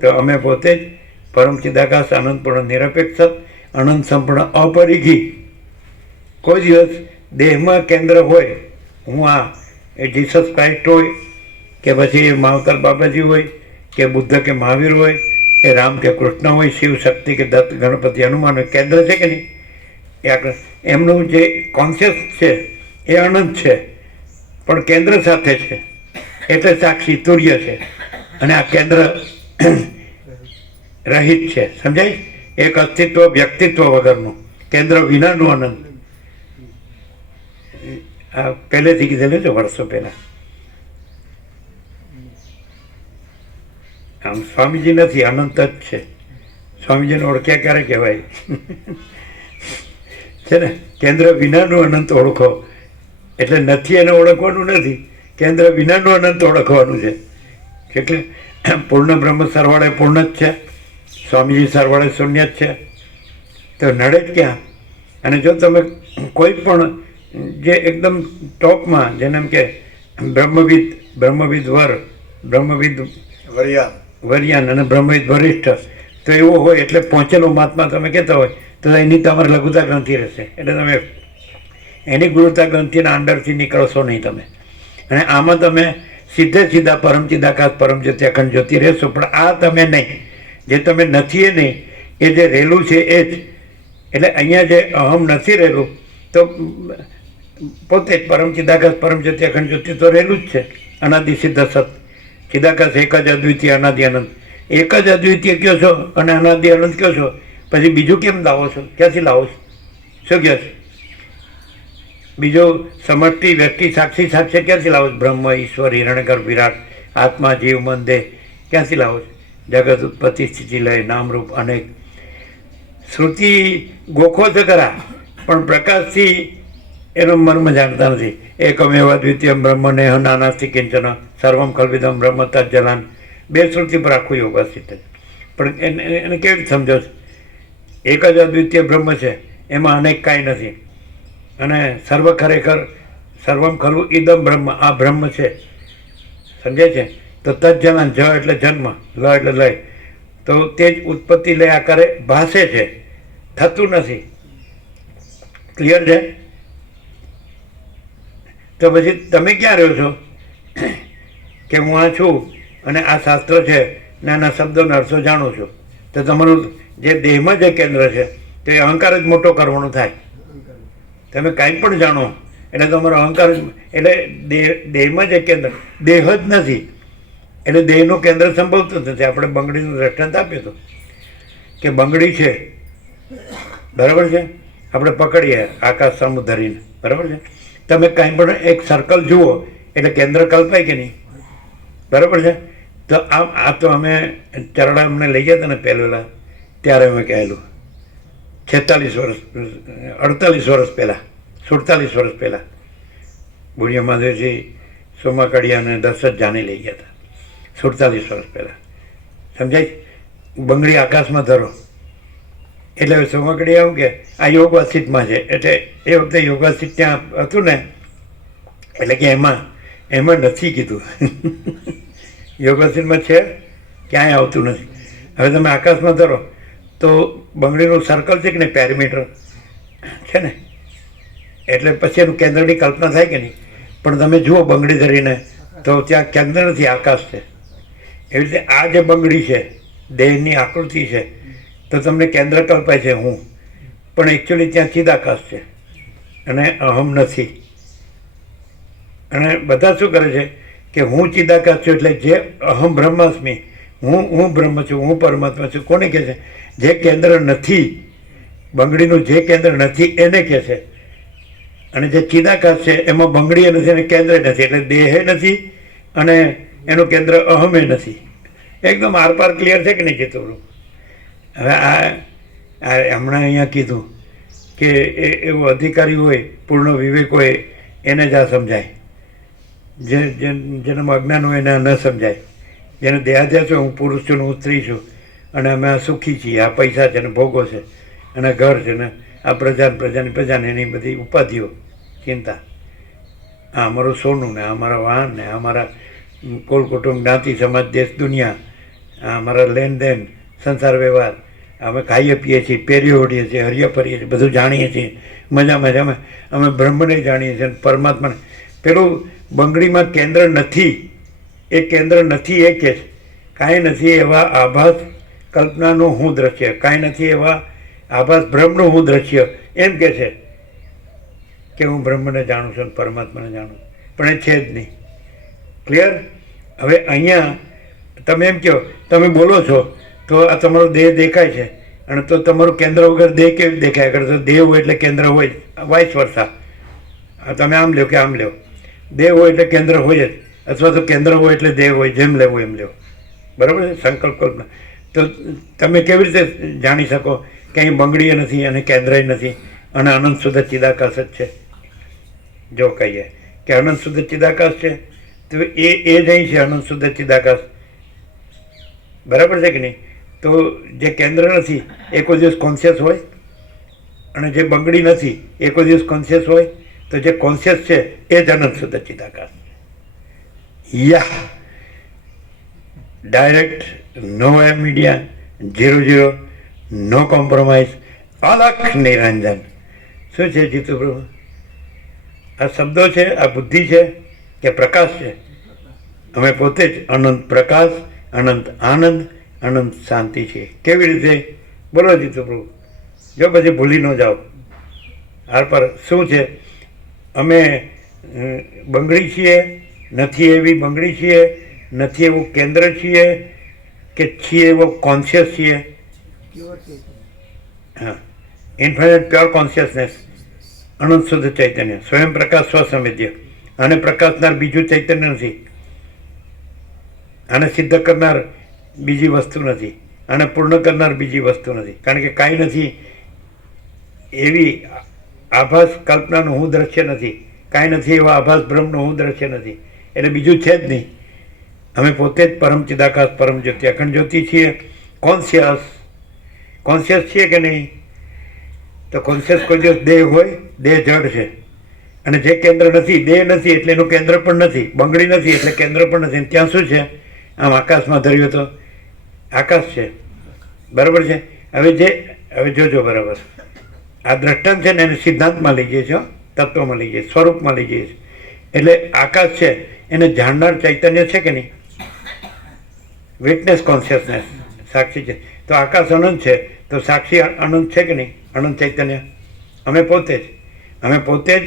તો અમે પોતે જ પરમ ચિદાકાશ આનંદપૂર્ણ નિરપેક્ષ અનંત સંપૂર્ણ અપરિઘી. કોઈ દિવસ દેહમાં કેન્દ્ર હોય, હું આ એ જીસસ ક્રાઇસ્ટ હોય કે પછી માવતર બાબાજી હોય કે બુદ્ધ કે મહાવીર હોય, એ રામ કે કૃષ્ણ હોય, શિવ શક્તિ કે દત્ત ગણપતિ હનુમાન હોય, કેન્દ્ર છે કે નહીં? એ એમનું જે કોન્શિયસ છે એ અનંત છે, પણ કેન્દ્ર સાથે છે, એટલે સાક્ષી તુર્ય છે. અને આ કેન્દ્ર રહિત છે. સમજાય? એક અસ્તિત્વ વ્યક્તિત્વ વગરનું, કેન્દ્ર વિનાનું અનંત. આ પહેલેથી કીધેલું છે વર્ષો પહેલા. આમ સ્વામીજી નથી, અનંત જ છે. સ્વામીજીને ઓળખ્યા ક્યારે કહેવાય છે ને? કેન્દ્ર વિનાનું અનંત ઓળખો એટલે નથી એને ઓળખવાનું નથી, કેન્દ્ર વિનાનું અનંત ઓળખવાનું છે. એટલે પૂર્ણ બ્રહ્મ સરવાળે પૂર્ણ જ છે, સ્વામીજી સરવાળે શૂન્ય જ છે. તો નડે જ ક્યાં? અને જો તમે કોઈ પણ જે એકદમ ટોપમાં, જેને એમ કે બ્રહ્મવિદ વર, બ્રહ્મવિદ વરિયાન અને બ્રહ્મવિદ વરિષ્ઠ, તો એવો હોય એટલે પહોંચેલો મહાત્મા તમે કહેતા હોય તો એની તમારે લઘુતા ગ્રંથિ રહેશે. એટલે તમે એની ગુરુતા ગ્રંથિના અંડરથી નીકળશો નહીં તમે. અને આમાં તમે સીધા પરમ ચિદાકાશ પરમ જ્યોતિ અખંડ જ્યોતિ રહેશો. પણ આ તમે નહીં, જે તમે નથી એ નહીં, એ જે રહેલું છે એ જ. એટલે અહીંયા જે અહમ નથી રહેલું તો પોતે જ પરમ ચિદાકાશ પરમ જ્યોતિ અખંડ જ્યોતિ તો રહેલું જ છે. અનાદિ સિદ્ધ સત ચિદાકાશ એક જ અદ્વિતીય અનાદિ અનંત. એક જ અદ્વિતીય કહો છો અને અનાદિ અનંત કહો છો, પછી બીજું કેમ લાવો છો? ક્યાંથી લાવો છો? શું કહો છો? બીજો સમષ્ટિ વ્યક્તિ સાક્ષી સાક્ષી ક્યાંથી લાવો છો? બ્રહ્મ, ઈશ્વર, હિરણ્યગર્ભ, વિરાટ, આત્મા, જીવ, મન, દેહ ક્યાંથી લાવો છો? જગત ઉત્પત્તિ સ્થિતિ લય નામરૂપ અનેક. શ્રુતિ ગોખો છે ખરા, પણ પ્રકાશથી એનો મર્મ જાણતા નથી. એકમેવ દ્વિતીયમ બ્રહ્મ નેહ નાનાસ્તિ કિંચન સર્વમ કલ્વિદમ બ્રહ્મ તજ્જલાન. બે શ્રુતિ પર આખું યોગાસ્થિત છે. પણ એને કેવી રીતે સમજો છો? એક જ અદ્વિતીય બ્રહ્મ છે, એમાં અનેક કાંઈ નથી. અને સર્વ ખરેખર સર્વમ ખલુ ઇદમ બ્રહ્મ, આ બ્રહ્મ છે. સમજાય છે? તો તજ્જલાન, જ એટલે જન્મ, લ એટલે લય, તો તે જ ઉત્પત્તિ લય આકારે ભાસે છે, થતું નથી. ક્લિયર છે? તો પછી તમે ક્યાં રહ્યો છો કે હું આ છું અને આ શાસ્ત્ર છે ને આના શબ્દોનો અર્થો જાણું છું? તો તમારું જે દેહમાં જે કેન્દ્ર છે તો એ અહંકાર જ મોટો કરવાનો થાય. તમે કાંઈ પણ જાણો એટલે તમારો અહંકાર એટલે દેહમાં જે કેન્દ્ર, દેહ જ નથી એટલે દેહનું કેન્દ્ર સંભવતું જ નથી. આપણે બંગડીનું દ્રષ્ટાંત આપ્યું હતું કે બંગડી છે, બરાબર છે, આપણે પકડીએ આકાશ સામું ધરીને, બરાબર છે. તમે કાંઈ પણ એક સર્કલ જુઓ એટલે કેન્દ્ર કલ્પાય કે નહીં? બરાબર છે. તો આ તો અમે ચરડા અમને લઈ ગયા હતા ને પહેલા, ત્યારે અમે કહેલું 46 વર્ષ 48 વર્ષ પહેલાં, 47 વર્ષ પહેલાં બુઢિયા મહાદેવજી સોમાકડિયા અને દશરથ જાની લઈ ગયા હતા 47 વર્ષ પહેલાં. સમજાય? બંગડી આકાશમાં ધરો એટલે સોમાકડિયા એવું કે આ યોગાસ્થિતમાં છે. એટલે એ વખતે યોગાસ્થિત ત્યાં હતું ને, એટલે કે એમાં નથી કીધું યોગાસ્થિતમાં છે, ક્યાંય આવતું નથી. હવે તમે આકાશમાં ધરો તો બંગડીનું સર્કલ છે કે નહીં, પેરીમીટર છે ને, એટલે પછી એનું કેન્દ્રની કલ્પના થાય કે નહીં? પણ તમે જુઓ બંગડી ધરીને તો ત્યાં કેન્દ્ર નથી, આકાશ છે. એવી રીતે આ જે બંગડી છે, દેહની આકૃતિ છે, તો તમને કેન્દ્ર કલ્પાય છે હું, પણ એકચ્યુઅલી ત્યાં ચિદાકાશ છે અને અહમ નથી. અને બધા શું કરે છે કે હું ચિદાકાશ છું એટલે જે અહમ બ્રહ્માસ્મિ, હું બ્રહ્મ છું, હું પરમાત્મા છું. કોને કહે છે? જે કેન્દ્ર નથી, બંગડીનું જે કેન્દ્ર નથી એને કહે છે. અને જે ચિદાકાશ છે એમાં બંગડી નથી અને કેન્દ્ર નથી, એટલે દેહે નથી અને એનું કેન્દ્ર અહમે નથી. એકદમ આરપાર ક્લિયર છે કે નહીં કીધું? હવે આ હમણાં અહીંયા કીધું કે એવો અધિકારી હોય, પૂર્ણ વિવેક હોય, એને જ આ સમજાય. જેનામાં અજ્ઞાન હોય એને ન સમજાય. જેને દેહાધ્યાસ હોય હું પુરુષ છું ને હું સ્ત્રી છું અને અમે આ સુખી છીએ, આ પૈસા છે ને ભોગો છે અને ઘર છે ને આ પ્રજાને એની બધી ઉપાધિઓ, ચિંતા, આ અમારું સોનું ને આ અમારા વાહન ને આ અમારા કુલ કુટુંબ, જ્ઞાતિ, સમાજ, દેશ, દુનિયા, આ અમારા લેનદેન, સંસાર વ્યવહાર, અમે ખાઈએ પીએ છીએ, પહેરીએ ઓઢીએ છીએ, હરીએ ફરીએ છીએ, બધું જાણીએ છીએ, મજામાં અમે બ્રહ્મને જાણીએ છીએ, પરમાત્માને. પેલું બંગડીમાં કેન્દ્ર નથી, એ કેન્દ્ર નથી એ કે કાંઈ નથી એવા આભાસ કલ્પનાનું હું દ્રશ્ય, કાંઈ નથી એવા આભાસ બ્રહ્મનું હું દ્રશ્ય, એમ કે છે કે હું બ્રહ્મને જાણું છું, પરમાત્માને જાણું, પણ એ છે જ નહીં. ક્લિયર? હવે અહીંયા તમે એમ કહો, તમે બોલો છો તો આ તમારો દેહ દેખાય છે, અને તો તમારું કેન્દ્ર વગર દેહ કેવી દેખાય કરે? તો દેહ હોય એટલે કેન્દ્ર હોય, વાઇસ વર્ષા. તમે આમ લ્યો કે આમ લ્યો, દેહ હોય એટલે કેન્દ્ર હોય જ, અથવા તો કેન્દ્ર હોય એટલે દેહ હોય, જેમ લેવું એમ લ્યો. બરાબર છે? સંકલ્પ કલ્પના. તો તમે કેવી રીતે જાણી શકો કે અહીં બંગડીએ નથી અને કેન્દ્રય નથી અને અનંત શુદ્ધ ચિદાકાશ જ છે? જો કહીએ કે અનંત શુદ્ધ ચિદાકાશ છે, તો એ જ અહીં છે, અનંત શુદ્ધ ચિદાકાશ. બરાબર છે કે નહીં? તો જે કેન્દ્ર નથી એ કોઈ દિવસ કોન્શિયસ હોય, અને જે બંગડી નથી એ કોઈ દિવસ કોન્શિયસ હોય. તો જે કોન્શિયસ છે એ જ અનંત શુદ્ધ ચિદાકાશ. યા ડાયરેક્ટ, નો મીડિયા, 0-0, નો કોમ્પ્રોમાઇઝ, અલખ નિરંજન. શું છે જીતુ પ્રભુ? આ શબ્દો છે, આ બુદ્ધિ છે કે પ્રકાશ છે? અમે પોતે જ અનંત પ્રકાશ, અનંત આનંદ, અનંત શાંતિ છે. કેવી રીતે? બોલો જીતુ પ્રભુ, જો પછી ભૂલી ન જાઓ. આર પર શું છે? અમે બંગડી છીએ, નથી એવી બંગડી છીએ, નથી એવું કેન્દ્ર છીએ, કે છીએ એવો કોન્શિયસ છીએ? પ્યોર ચેતન. હા, ઇન્ફાઇનાઇટ પ્યોર કોન્શિયસનેસ, અનંત શુદ્ધ ચૈતન્ય, સ્વયં પ્રકાશ, સ્વસંવેદ્ય. આને પ્રકાશનાર બીજું ચૈતન્ય નથી, આને સિદ્ધ કરનાર બીજી વસ્તુ નથી, આને પૂર્ણ કરનાર બીજી વસ્તુ નથી. કારણ કે કાંઈ નથી એવી આભાસ કલ્પનાનું હું દ્રશ્ય નથી, કાંઈ નથી એવા આભાસ બ્રહ્મનું હું દ્રશ્ય નથી, એટલે બીજું છે જ નહીં. અમે પોતે જ પરમ ચિદાકાશ, પરમ જ્યોતિ, અખંડ જ્યોતિ છીએ. કોન્શિયસ, કોન્શિયસ છીએ કે નહીં? તો કોન્શિયસ કોઈ દિવસ દેહ હોય? દેહ જડ છે. અને જે કેન્દ્ર નથી, દેહ નથી એટલે એનું કેન્દ્ર પણ નથી, બંગડી નથી એટલે કેન્દ્ર પણ નથી. ત્યાં શું છે? આમ આકાશમાં ધર્યો તો આકાશ છે. બરાબર છે? હવે જોજો બરાબર, આ દ્રષ્ટાંત છે ને એને સિદ્ધાંતમાં લઈ જઈએ છીએ, તત્વમાં લઈ જઈએ, સ્વરૂપમાં લઈ જઈએ છીએ. એટલે આકાશ છે એને જાણનાર ચૈતન્ય છે કે નહીં? વિટનેસ કોન્શિયસનેસ, સાક્ષી છે. તો આકાશ અનંત છે, તો સાક્ષી અનંત છે કે નહીં? અનંત ચૈતન્ય. અમે પોતે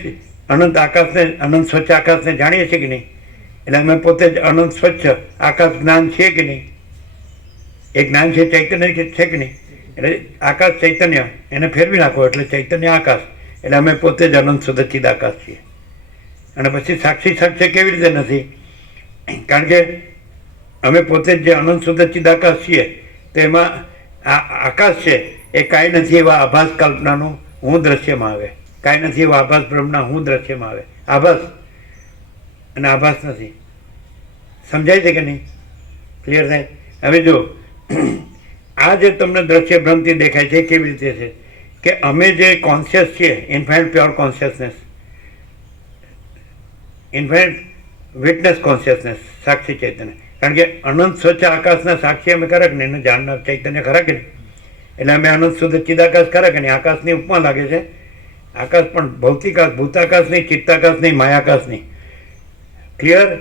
જ અનંત આકાશને, અનંત સ્વચ્છ આકાશને જાણીએ છીએ કે નહીં? એટલે અમે પોતે જ અનંત સ્વચ્છ આકાશ જ્ઞાન છીએ કે નહીં? એ જ્ઞાન છે, ચૈતન્ય છે કે નહીં? એટલે આકાશ ચૈતન્ય, એને ફેરવી નાખો એટલે ચૈતન્ય આકાશ. એટલે અમે પોતે જ અનંત શુદ્ધ ચિદાકાશ છીએ. અને પછી સાક્ષી સાક્ષી કેવી રીતે નથી? કારણ કે અમે પોતે જ જે અનંત શુદ્ધ ચિદાકાશ છીએ, તો એમાં આ આકાશ છે એ કાંઈ નથી એવા આભાસ કલ્પનાનું હું દ્રશ્યમાં આવે, કાંઈ નથી એવા આભાસ બ્રહ્મના હું દ્રશ્યમાં આવે. આભાસ અને આભાસ નથી. સમજાય છે કે નહીં? ક્લિયર થાય? હવે જો આ જે તમને દ્રશ્ય ભ્રમથી દેખાય છે કેવી રીતે છે? કે અમે જે કોન્શિયસ છીએ, infinite pure consciousness, infinite witness consciousness, સાક્ષી ચૈતન્ય. કારણ કે અનંત સ્વચ્છ આકાશના સાક્ષી અમે ખરા કે નહીં? એને જાણનાર ચૈતન્ય ખરા કે નહીં? એટલે અમે અનંત શુદ્ધ ચિદાકાશ ખરા કે નહીં? આકાશની ઉપમા લાગે છે. આકાશ પણ ભૌતિકાશ, ભૂતાકાશ નહીં, ચિત્તાકાશ નહીં, માયાકાશ નહીં. ક્લિયર?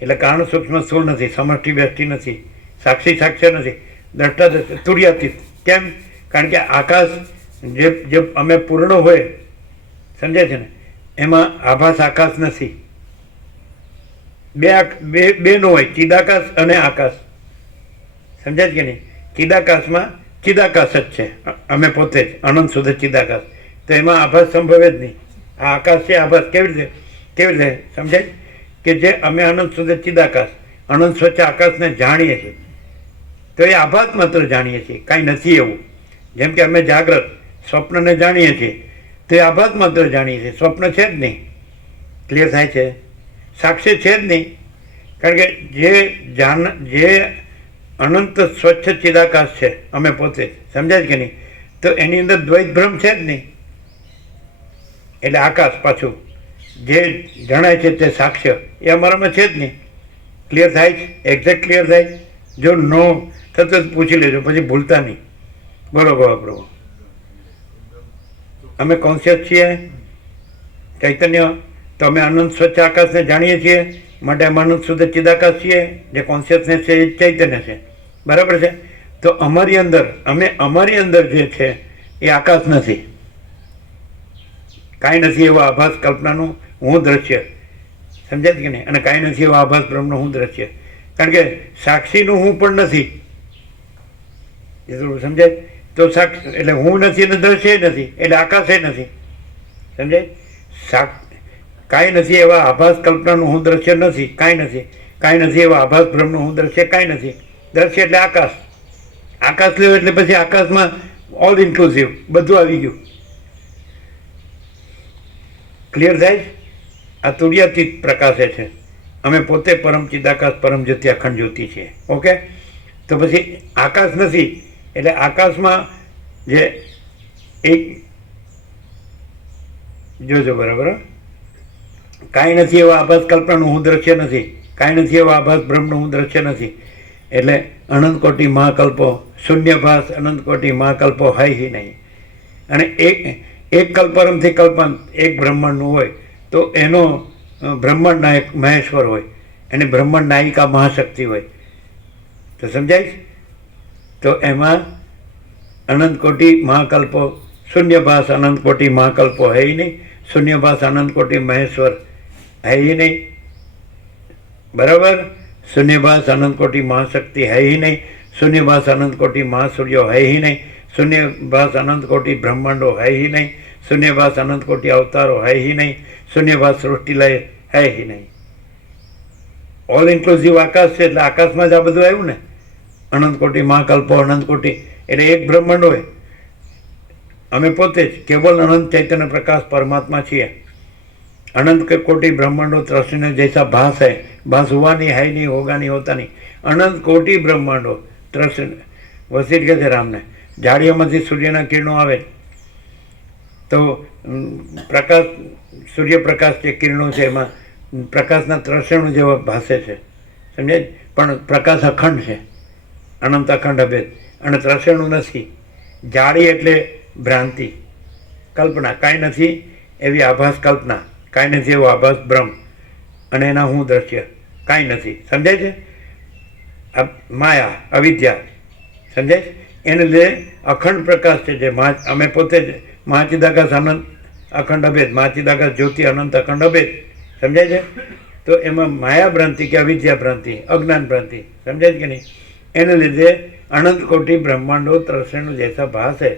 એટલે કારણ સૂક્ષ્મ સ્થૂળ નથી, સમષ્ટિ વ્યષ્ટિ નથી, સાક્ષી સાક્ષ્ય નથી, દ્રષ્ટા તુર્યાતીત. કેમ? કારણ કે આકાશ જે અમે પૂર્ણ હોય, સમજાય છે ને, એમાં આભાસ આકાશ નથી. બે નો હોય, ચિદાકાશ અને આકાશ. સમજાય છે કે નહીં? ચિદાકાશમાં ચિદાકાશ જ છે, અમે પોતે જ અનંત શુદ્ધ ચિદાકાશ. તો એમાં આભાસ સંભવે જ નહીં. આ આકાશ છે, આભાસ કેવી રીતે સમજાય? કે જે અમે અનંત શુદ્ધ ચિદાકાશ, અનંત સ્વચ્છ આકાશને જાણીએ છીએ, તો એ આભાસ માત્ર જાણીએ છીએ, કાંઈ નથી એવું. જેમ કે અમે જાગ્રત સ્વપ્નને જાણીએ છીએ, તો એ આભાસ માત્ર જાણીએ છીએ, સ્વપ્ન છે જ નહીં. ક્લિયર થાય છે? સાક્ષી છે જ નહીં. કારણ કે જે અનંત સ્વચ્છ ચિદાકાશ છે અમે પોતે જ, સમજાય કે નહીં? તો એની અંદર દ્વૈત ભ્રમ છે જ નહીં. એટલે આકાશ પાછું જે જણાય છે તે સાક્ષ્ય એ અમારામાં છે જ નહીં. ક્લિયર થાય છે? એક્ઝેક્ટ ક્લિયર થાય? જો નો થતો પૂછી લેજો, પછી ભૂલતા નહીં. બોલો પ્રભુ. અમે કોન્શિયસ છીએ ચૈતન્ય, તો અમે અનંત સ્વચ્છ આકાશને જાણીએ છીએ, માટે અમે અનંત શુદ્ધ ચિદાકાશ છીએ. જે કોન્શિયસનેસ છે એ ચૈતન્ય છે. બરાબર છે? તો અમારી અંદર જે છે એ આકાશ નથી, કાંઈ નથી એવા આભાસ કલ્પનાનું હું દ્રશ્ય. સમજાય કે નહીં? અને કાંઈ નથી એવા આભાસ બ્રહ્મનું હું દ્રશ્ય. કારણ કે સાક્ષીનું હું પણ નથી. એ થોડું સમજાય? તો એટલે હું નથી અને દ્રશ્ય નથી એટલે આકાશે નથી. સમજાય? કાંઈ નથી એવા આભાસ કલ્પનાનું હું દ્રશ્ય નથી, કાંઈ નથી. કાંઈ નથી એવા આભાસ બ્રહ્મનું હું દ્રશ્ય કાંઈ નથી. દ્રશ્ય એટલે આકાશ. આકાશ લેવો એટલે પછી આકાશમાં ઓલ ઇન્ક્લુઝિવ બધું આવી ગયું. ક્લિયર થાય? આ તુર્યાતીત પ્રકાશે છે. અમે પોતે પરમ ચિદાકાશ પરમ જ્યોતિ અખંડ જ્યોતિ છીએ. ઓકે, તો પછી આકાશ નથી એટલે આકાશમાં જે એક જોજો બરાબર, કાંઈ નથી એવા આભાસ કલ્પનાનું હું દ્રશ્ય નથી, કાંઈ નથી એવા આભાસ બ્રહ્મનું હું દ્રશ્ય નથી. એટલે અનંત કોટી મહાકલ્પો શૂન્યભાસ અનંત કોટી મહાકલ્પો હોય હિ નહીં. અને એક કલ્પરમથી કલ્પાંત એક બ્રહ્માંડનું હોય તો એનો બ્રહ્માંડ નાયક મહેશ્વર હોય, એને બ્રહ્માંડ નાયિકા મહાશક્તિ હોય. તો સમજાય? તો એમાં અનંત કોટી મહાકલ્પો શૂન્યભાસ અનંત કોટી મહાકલ્પો હૈ નહીં, શૂન્યભાસ અનંત કોટી મહેશ્વર હૈ નહીં. બરાબર? શૂન્યભાસ અનંત કોટી મહાશક્તિ હૈ નહીં, શૂન્યભાસ અનંત કોટી મહાસૂર્યો હૈ નહીં, શૂન્યભાસ અનંત કોટી બ્રહ્માંડો હૈ નહીં, શૂન્યભાસ અનંત કોટી અવતારો હૈ નહીં, શૂન્યભાસ સૃષ્ટિલય હૈ નહીં. ઓલ ઇન્ક્લુઝિવ આકાશ છે એટલે આકાશમાં જ આ બધું આવ્યું ને. અનંત કોટી મહાકલ્પો અનંત કોટી એટલે એક બ્રહ્માંડ હોય. અમે પોતે જ કેવલ અનંત ચૈતન્ય પ્રકાશ પરમાત્મા છીએ. अनंत के कोटि ब्रह्मांडों त्रसिने जैसा भास है, भास हुआ नहीं, है नहीं, होगा नहीं, होता नहीं. अनंत कोटि ब्रह्मांडों त्रसिने वसीठ कहते છે રામને, ઝાડીઓમાંથી સૂર્યના કિરણો આવે તો પ્રકાશ, સૂર્યપ્રકાશ જે કિરણો છે એમાં પ્રકાશના ત્રસેણો જેવા ભાસે છે. સમજાય? પણ પ્રકાશ અખંડ છે, અનંત અખંડ અભેદ, અને ત્રસેણું નથી. જાડી એટલે ભ્રાંતિ, કલ્પના, કાંઈ નથી એવી આભાસ કલ્પના, કાંઈ નથી એવો આભાસ બ્રહ્મ, અને એના હું દ્રશ્ય કાંઈ નથી. સમજાય છે? માયા, અવિદ્યા. સમજાય? એને લીધે અખંડ પ્રકાશ છે જે અમે પોતે જ મહાચિદાકાશ અનંત અખંડ અભેદ, મહાચિદાકાશ જ્યોતિ અનંત અખંડ અભેદ. સમજાય છે? તો એમાં માયા ભ્રાંતિ કે અવિદ્યા ભ્રાંતિ, અજ્ઞાન ભ્રાંતિ, સમજાય છે કે નહીં? એને લીધે अनंत कोटि ब्रह्मांडो त्रसेणु जैसा भास है,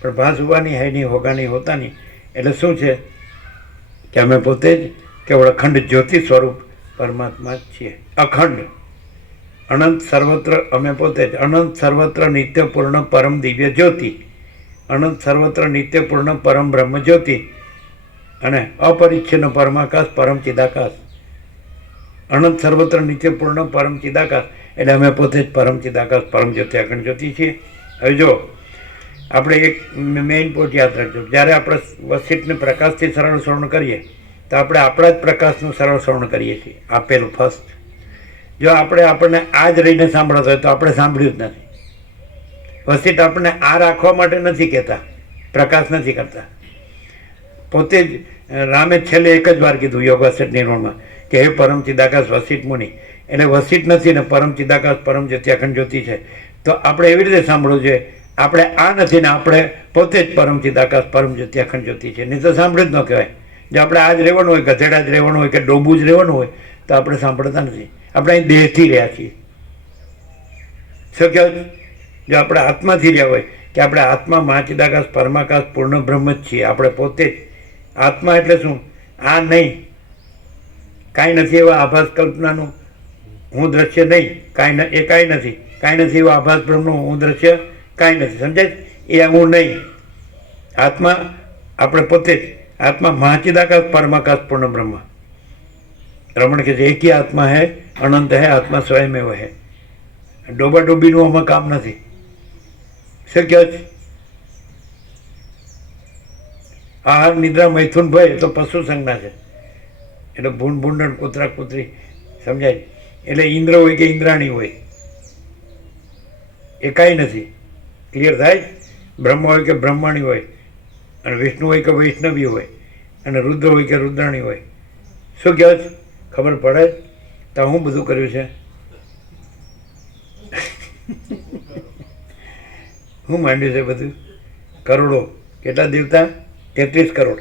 पर भास हुआ नहीं, है नहीं, होगा नहीं, होता नहीं. એટલે શું છે કે અમે પોતે જ કેવળ અખંડ જ્યોતિ સ્વરૂપ પરમાત્મા છીએ. અખંડ અનંત સર્વત્ર, અમે પોતે જ અનંત સર્વત્ર નિત્યપૂર્ણ પરમ દિવ્ય જ્યોતિ, અનંત સર્વત્ર નિત્યપૂર્ણ પરમ બ્રહ્મ જ્યોતિ, અને અપરિચ્છિન્ન પરમાકાશ પરમ ચિદાકાશ. અનંત સર્વત્ર નિત્યપૂર્ણ પરમ ચિદાકાશ એટલે અમે પોતે જ પરમ ચિદાકાશ પરમ જ્યોતિ અખંડ જ્યોતિ છીએ. હવે જો આપણે એક મેઇન પોઈન્ટ યાદ રાખજો, જ્યારે આપણે વસીઠને પ્રકાશથી સરળ શ્રવણ કરીએ તો આપણે આપણા જ પ્રકાશનું સરળ શ્રવણ કરીએ છીએ. આપેલું ફર્સ્ટ. જો આપણને આ જ રહીને સાંભળતો હોય તો આપણે સાંભળ્યું જ નથી. વસીઠ આપણને આ રાખવા માટે નથી કહેતા, પ્રકાશ નથી કરતા. પોતે જ રામે છેલ્લે એક જ વાર કીધું યોગ વસીઠ નિર્માણમાં કે હે પરમ ચિદાકાશ વસીઠ મુનિ, એટલે વસીઠ નથી ને પરમ ચિદાકાશ પરમ જ્યોતિ અખંડ જ્યોતિ છે. તો આપણે એવી રીતે સાંભળવું જોઈએ, આપણે આ નથી ને આપણે પોતે જ પરમ ચિદાકાશ પરમ જ્યોતિ અખંડ જ્યોતિ છે. નહીં તો સાંભળ્યું જ ન કહેવાય. જો આપણે આ જ રહેવાનું હોય, ગધેડા જ રહેવાનું હોય કે ડોબું જ રહેવાનું હોય તો આપણે સાંભળતા નથી. આપણે અહીં દેહથી રહ્યા છીએ. શું કહેવાય? જો આપણે આત્માથી રહ્યા હોય કે આપણે આત્મા મહાચિદાકાશ પરમાકાશ પૂર્ણ બ્રહ્મ જ છીએ, આપણે પોતે જ આત્મા. એટલે શું? આ નહીં, કાંઈ નથી એવા આભાસ કલ્પનાનું હું દ્રશ્ય નહીં, એ કાંઈ નથી. કાંઈ નથી એવા આભાસ બ્રહ્મનું હું દ્રશ્ય કાંઈ નથી. સમજાય? એ હું નહીં. આત્મા આપણે પોતે જ આત્મા મહાચિદાકાશ પરમાકાશ પૂર્ણ બ્રહ્મ. રમણ કહે છે એક ही આત્મા હૈ, અનંત હૈ, આત્મા સ્વયં એવ હૈ. ડોબા ડોબીનું આમાં કામ નથી. શું કહે છે? આહાર નિદ્રા મૈથુન ભય તો પશુ સંજ્ઞા છે, એટલે ભૂંડ ભૂંડણ કૂતરા કૂતરી. સમજાય? એટલે ઇન્દ્ર હોય કે ઇન્દ્રાણી હોય એ કાંઈ નથી. ક્લિયર થાય? બ્રહ્મ હોય કે બ્રહ્માણી હોય, અને વિષ્ણુ હોય કે વૈષ્ણવી હોય, અને રુદ્ર હોય કે રુદ્રાણી હોય. શું કહેવાય છે? ખબર પડે? તો હું બધું કર્યું છે, હું માંડ્યું છે બધું. કરોડો, કેટલા દેવતા? 33 કરોડ.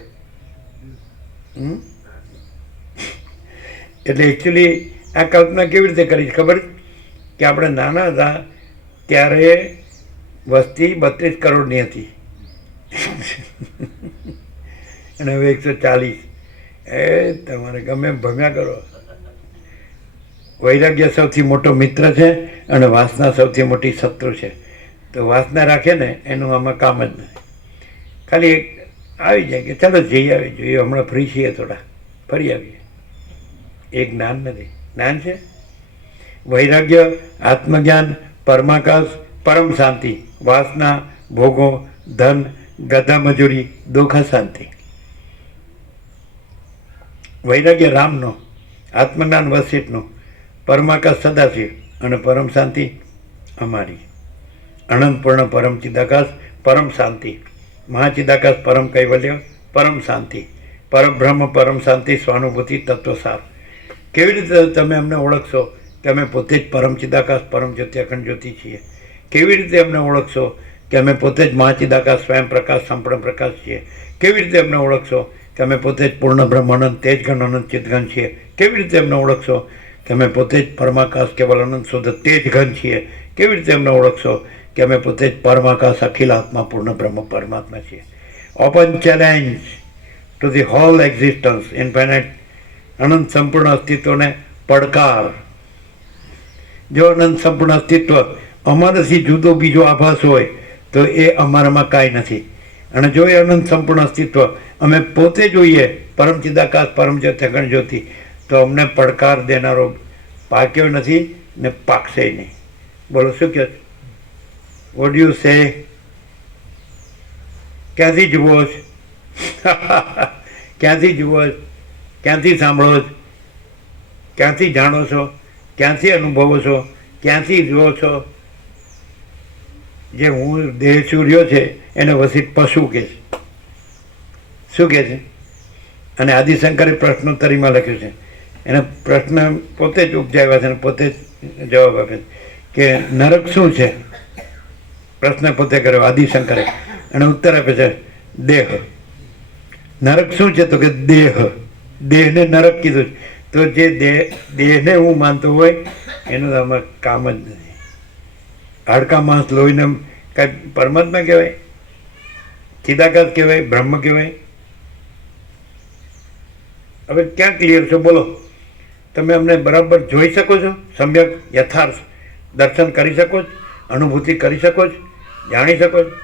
એટલે એકચ્યુઅલી આ કલ્પના કેવી રીતે કરી ખબર? કે આપણે નાના હતા ત્યારે વસ્તી 32 કરોડની હતી અને હવે 140. એ તમારે ગમે એમ ભમ્યા કરો. વૈરાગ્ય સૌથી મોટો મિત્ર છે અને વાસના સૌથી મોટી શત્રુ છે. તો વાસના રાખે ને એનું આમાં કામ જ નથી. ખાલી એક આવી જાય કે ચાલો જઈ આવી જોઈએ, હમણાં ફ્રી છીએ, થોડા ફરી આવીએ. એ જ્ઞાન નથી. જ્ઞાન છે વૈરાગ્ય, આત્મજ્ઞાન, પરમાકાશ, પરમ શાંતિ. વાસના, ભોગો, ધન, ગધા મજૂરી, દુઃખ, શાંતિ. વૈરાગ્ય રામનો, આત્મજ્ઞાન વસિષ્ઠનું, પરમાકાશ સદાશિવ અને પરમ શાંતિ અમારી. અનંતપૂર્ણ પરમ ચિદાકાશ, પરમ શાંતિ. મહાચિદાકાશ, પરમ કૈવલ્ય, પરમ શાંતિ. પરબ્રહ્મ, પરમ શાંતિ, સ્વાનુભૂતિ, તત્વસાર. કેવી રીતે તમે અમને ઓળખશો કે અમે પોતે જ પરમ ચિદાકાશ, પરમ જ્યોતિ, અખંડ જ્યોતિ છીએ? કેવી રીતે અમને ઓળખશો કે અમે પોતે જ મહાચિદાકાશ, સ્વયં પ્રકાશ, સંપૂર્ણ પ્રકાશ છીએ? કેવી રીતે અમને ઓળખશો કે અમે પોતે જ પૂર્ણ બ્રહ્મ અનંત તેજઘન અનંત ચિદઘન છીએ? કેવી રીતે અમને ઓળખશો કે અમે પોતે જ પરમાકાશ કેવલ અનંત શુદ્ધ તેજઘન છીએ? કેવી રીતે અમને ઓળખશો કે અમે પોતે જ પરમાકાશ અખિલ આત્મા પૂર્ણ બ્રહ્મ પરમાત્મા છીએ? Open challenge to the whole existence, infinite અનંત સંપૂર્ણ અસ્તિત્વને પડકાર. જો અનંત સંપૂર્ણ અસ્તિત્વ અમારાથી જુદો બીજો આભાસ હોય તો એ અમારામાં કાંઈ નથી. અને જો એ અનંત સંપૂર્ણ અસ્તિત્વ અમે પોતે જોઈએ, પરમ ચિદાકાશ, પરમ જ્યોતિ, અખંડ જ્યોતિ, તો અમને પડકાર દેનારો પાક્યો નથી ને પાકશે નહીં. બોલો શું કહે? What you say? ક્યાંથી જુઓ છો? ક્યાંથી જુઓ છો? ક્યાંથી સાંભળો છો? ક્યાંથી જાણો છો? ક્યાંથી અનુભવો છો? ક્યાંથી જુઓ છો? જે હું દેહ સૂર્યો છે એને વસિષ્ઠ પશુ કહે છે. શું કહે છે? અને આદિશંકરે પ્રશ્નોત્તરીમાં લખ્યું છે. એને પ્રશ્ન પોતે જ ઉપજાવ્યા છે અને પોતે જ જવાબ આપે છે કે નરક શું છે? પ્રશ્ન પોતે કર્યો આદિશંકરે અને ઉત્તર આપે છે દેહ. નરક શું છે? તો કે દેહ. દેહને નરક કીધું છે. તો જે દેહને હું માનતો હોય એનું આમાં કામ જ નથી. હાડકા માંસ લોહીને કાંઈ પરમાત્મા કહેવાય, ચિદાકાશ કહેવાય, બ્રહ્મ કહેવાય? હવે ક્યાં ક્લિયર છો? બોલો. તમે અમને બરાબર જોઈ શકો છો? સમ્યક યથાર્થ દર્શન કરી શકો છો? અનુભૂતિ કરી શકો છો? જાણી શકો છો?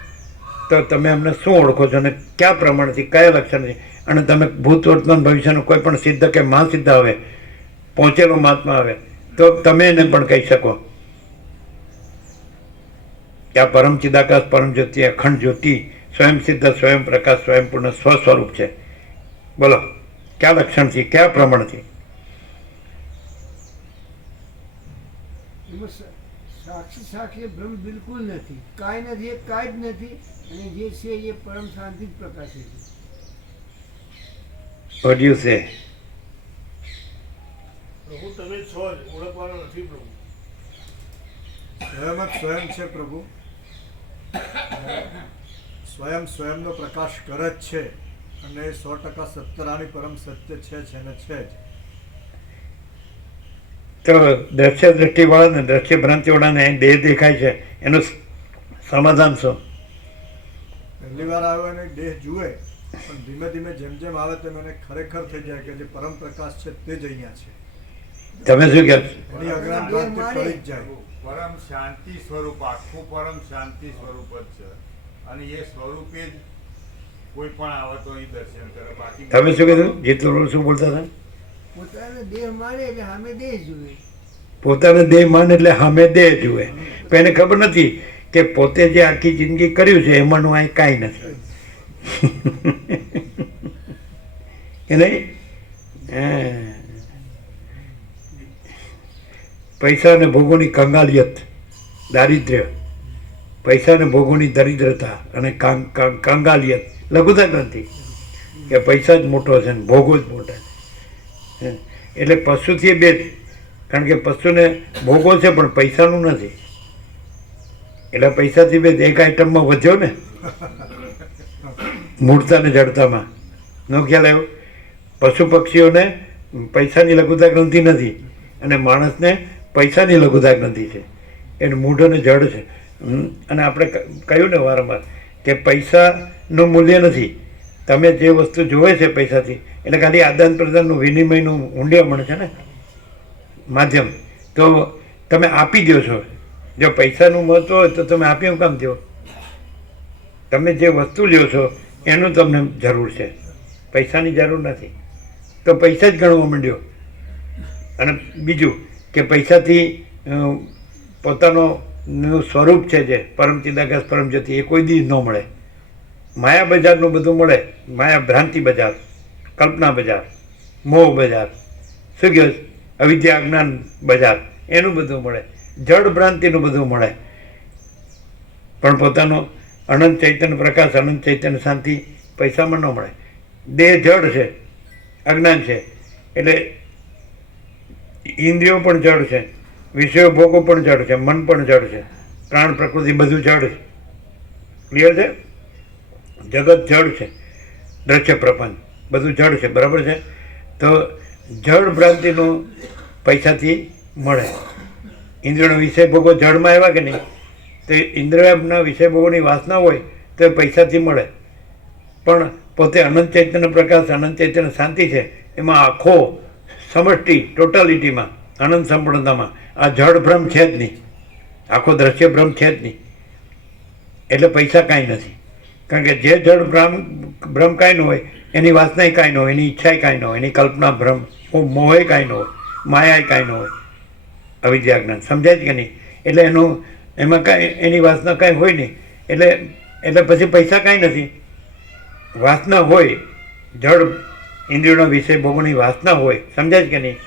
તો તમે અમને શું ઓળખો છો અને કયા પ્રમાણથી, કયા લક્ષણથી? અને તમે ભૂત, વર્તમાન, ભવિષ્યનું કોઈ પણ સિદ્ધ કે મહાસિદ્ધ આવે, પહોંચેલો મહાત્મા આવે, તો તમે એને પણ કહી શકો કે આ પરમ ચિદાકાશ, પરમ જ્યોતિ, અખંડ જ્યોતિ, સ્વયં સિદ્ધ, સ્વયં પ્રકાશ, સ્વયં પૂર્ણ સ્વસ્વરૂપ છે. બોલો કયા લક્ષણથી, કયા પ્રમાણથી? સાક્ષી બ્રહ્મ બિલકુલ નથી, કાંઈ નથી, એ કાંઈ જ નથી, અને જે છે એ પરમ શાંતિ જ પ્રકાશે છે. What do you say? પ્રભુ તમે છો જ, ઓળખવાનો નથી પ્રભુ. સ્વયં જ સ્વયં છે પ્રભુ. સ્વયં સ્વયંનો પ્રકાશ કરે જ છે અને 100% સત્તરાની પરમ સત્ય છે ને છે જ. તો દ્રશ્ય દ્રષ્ટિવાળાને, દ્રશ્ય ભ્રાંતિવાળાને દેહ દેખાય છે, એનું સમાધાન શું? પહેલી વાર આવ્યો અને દેહ જુએ, પણ ધીમે ધીમે જેમ જેમ આવે તેમ એને ખરેખર થઈ જાય કે જે પરમ પ્રકાશ છે તે જ અહીંયા છે. તમે શું કહો? એની અજ્ઞાનતા તે ટળી જ જાય. પરમ શાંતિ સ્વરૂપ, આખું પરમ શાંતિ સ્વરૂપ જ છે અને એ સ્વરૂપે જ કોઈ પણ આવે તો અહીં દર્શન કરે. બાકી તમે શું કીધું? જીતુભાઈ શું બોલતા હતા? પોતાનો દેહ માને એટલે સામે દેહ જુએ. પોતાનો દેહ માને એટલે સામે દેહ જુએ. પણ એને ખબર નથી કે પોતે જે આખી જિંદગી કર્યું છે એમાંનું અહીં કાંઈ નથી. કે નહીં? પૈસા અને ભોગોની કંગાલિયત, દારિદ્ર્ય, પૈસા અને ભોગોની દરિદ્રતા અને કંગાલિયત, લઘુતા ગ્રંથિ, કે પૈસા જ મોટો છે ને ભોગો જ મોટા છે. એટલે પશુથી બે જ, કારણ કે પશુને ભોગો છે પણ પૈસાનું નથી. એટલે પૈસાથી બે એક આઈટમમાં વધ્યો ને, મૂળતા ને જડતામાં. નો ખ્યાલ આવ્યો? પશુ પક્ષીઓને પૈસાની લઘુતા ગ્રંથિ નથી અને માણસને પૈસાની લઘુતા ગ્રંથિ છે. એનું મૂઢ અને જડ છે. અને આપણે કહ્યું ને વારંવાર કે પૈસાનું મૂલ્ય નથી. તમે જે વસ્તુ જોવે છે પૈસાથી એટલે ખાલી આદાન પ્રદાનનું વિનિમયનું ઊંડિયામણ છે ને માધ્યમ. તો તમે આપી દો છો. જો પૈસાનું મહત્વ હોય તો તમે આપી કામ દો. તમે જે વસ્તુ લ્યો છો એનું તમને જરૂર છે, પૈસાની જરૂર નથી. તો પૈસા જ ગણવા માંડ્યો. અને બીજું કે પૈસાથી પોતાનો નું સ્વરૂપ છે જે પરમ ચિદાકાશ પરમ જ્યોતિ એ કોઈ દી ન મળે. માયા બજારનું બધું મળે. માયા ભ્રાંતિ બજાર, કલ્પના બજાર, મોહ બજાર, શું કહ્યું, અવિદ્યા જ્ઞાન બજાર, એનું બધું મળે. જડ ભ્રાંતિનું બધું મળે. પણ પોતાનો અનંત ચૈતન્ય પ્રકાશ, અનંત ચૈતન્ય શાંતિ પૈસામાં ન મળે. દેહ જડ છે, અજ્ઞાન છે. એટલે ઇન્દ્રિયો પણ જડ છે, વિષયો ભોગો પણ જડ છે, મન પણ જડ છે, પ્રાણ પ્રકૃતિ બધું જડ છે. ક્લિયર છે? જગત જડ છે, દ્રશ્ય પ્રપંચ બધું જડ છે. બરાબર છે? તો જડ ભ્રાંતિનું પૈસાથી મળે. ઇન્દ્રિયોના વિષય ભોગો જડમાં આવ્યા કે નહીં, તો ઇન્દ્રિયોના વિષય ભોગોની વાસના હોય તો એ પૈસાથી મળે. પણ પોતે અનંત ચૈતન્ય પ્રકાશ, અનંત ચૈતન્ય શાંતિ છે, એમાં આખો સમષ્ટિ ટોટાલિટીમાં અનંત સંપૂર્ણતામાં આ જડ ભ્રમ છે જ નહીં, આખો દ્રશ્ય ભ્રમ છે જ નહીં. એટલે પૈસા કાંઈ નથી. કારણ કે જે જડ ભ્રમ કાંઈ ન હોય, એની વાસનાય કાંઈ ન હોય, એની ઈચ્છાય કાંઈ ન હોય, એની કલ્પના ભ્રમ મોહે કાંઈ ન હોય, માયાય કાંઈ ન હોય, અવિદ્યા જ્ઞાન. સમજાય જ કે નહીં? એટલે એમાં કાંઈ એની વાસના કાંઈ હોય નહીં. એટલે પછી પૈસા કાંઈ નથી. વાસના હોય, જડ ઇન્દ્રિયોના વિષય ભોગોની વાસના હોય, સમજાય જ કે નહીં?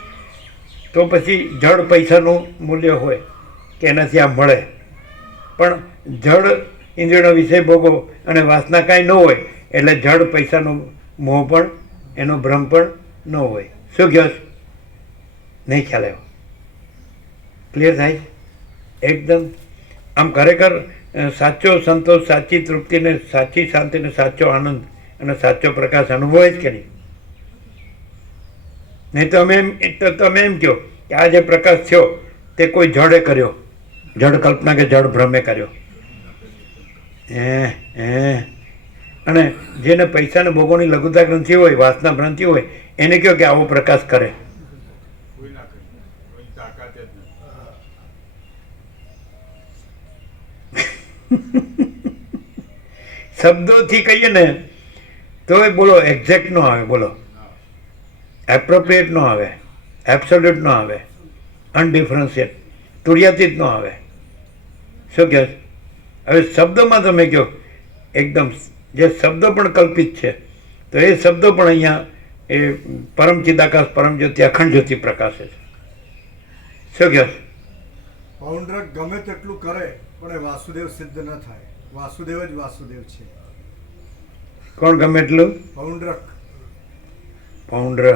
તો પછી જડ પૈસાનું મૂલ્ય હોય કે એનાથી આ મળે. પણ જડ ઇન્દ્રિયોના વિષય ભોગો અને વાસના કાંઈ ન હોય એટલે જડ પૈસાનો મોહ પણ, એનો ભ્રમ પણ ન હોય. શું કહો? નહીં ખ્યાલ આવ્યો? ક્લિયર થાય? એકદમ આમ ખરેખર સાચો સંતોષ, સાચી તૃપ્તિને, સાચી શાંતિને, સાચો આનંદ અને સાચો પ્રકાશ અનુભવાય જ કે નહીં? નહીં તો તમે એમ કહો કે આ જે પ્રકાશ થયો તે કોઈ જડે કર્યો, જડ કલ્પના કે જડ ભ્રમે કર્યો. અને જેને પૈસાને ભોગોની લઘુતા ગ્રંથિ હોય, વાસના ભ્રાંતિ હોય, એને કહો કે આવો પ્રકાશ કરે. કોઈ ના કરે, કોઈ તાકાત જ નથી. શબ્દોથી કહીએ ને તો એ બોલો એક્ઝેક્ટ નો આવે, બોલો એપ્રોપ્રિએટ નો આવે, એબ્સોલ્યુટ નો આવે, અનડિફરન્શિએટ, તુર્યાતીત નો આવે. શું કહે? હવે શબ્દોમાં તમે કહો એકદમ, જે શબ્દો પણ કલ્પિત છે તો એ શબ્દો પણ અહીંયા એ પરમ ચિદાકાશ પરમ જ્યોતિ અખંડ જ્યોતિ પ્રકાશે છે. શું કહે? પૌંડ્રક ગમે તેટલું કરે પણ એ વાસુદેવ સિદ્ધ ન થાય. વાસુદેવ જ વાસુદેવ છે. કોણ ગમે એટલું? પૌંડ્રક. પૌંડ્ર.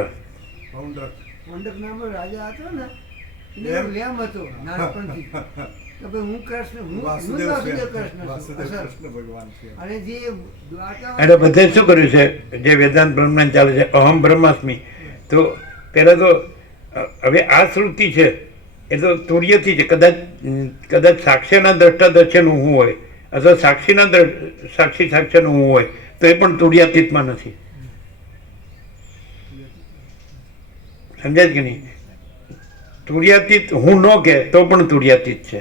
પૌંડ્રક નામનો રાજા હતો ને, એને એમ? વેમ હતો નાનપણથી કે ભાઈ હું કૃષ્ણ, હું વાસુદેવ વાસુદેવ છે. કૃષ્ણ છું. વાસુદેવ અસલ. કૃષ્ણ ભગવાન છે. અને જે દ્વારકા એટલે બધે શું કર્યું છે જે વેદાંત બ્રહ્મજ્ઞાન ચાલે છે, અહમ બ્રહ્માસ્મિ. તો પહેલાં તો હવે આ શ્રુતિ છે એ તો તુર્યથી છે. કદાચ સાક્ષ્યના દ્રષ્ટા દર્શનનું હું હોય અથવા સાક્ષીના સાક્ષી સાક્ષ્યનું હું હોય તો એ પણ તુર્યાતીતમાં નથી. સમજાય કે નહીં? તુર્યાતીત હું ન કે તો પણ તુર્યાતીત છે.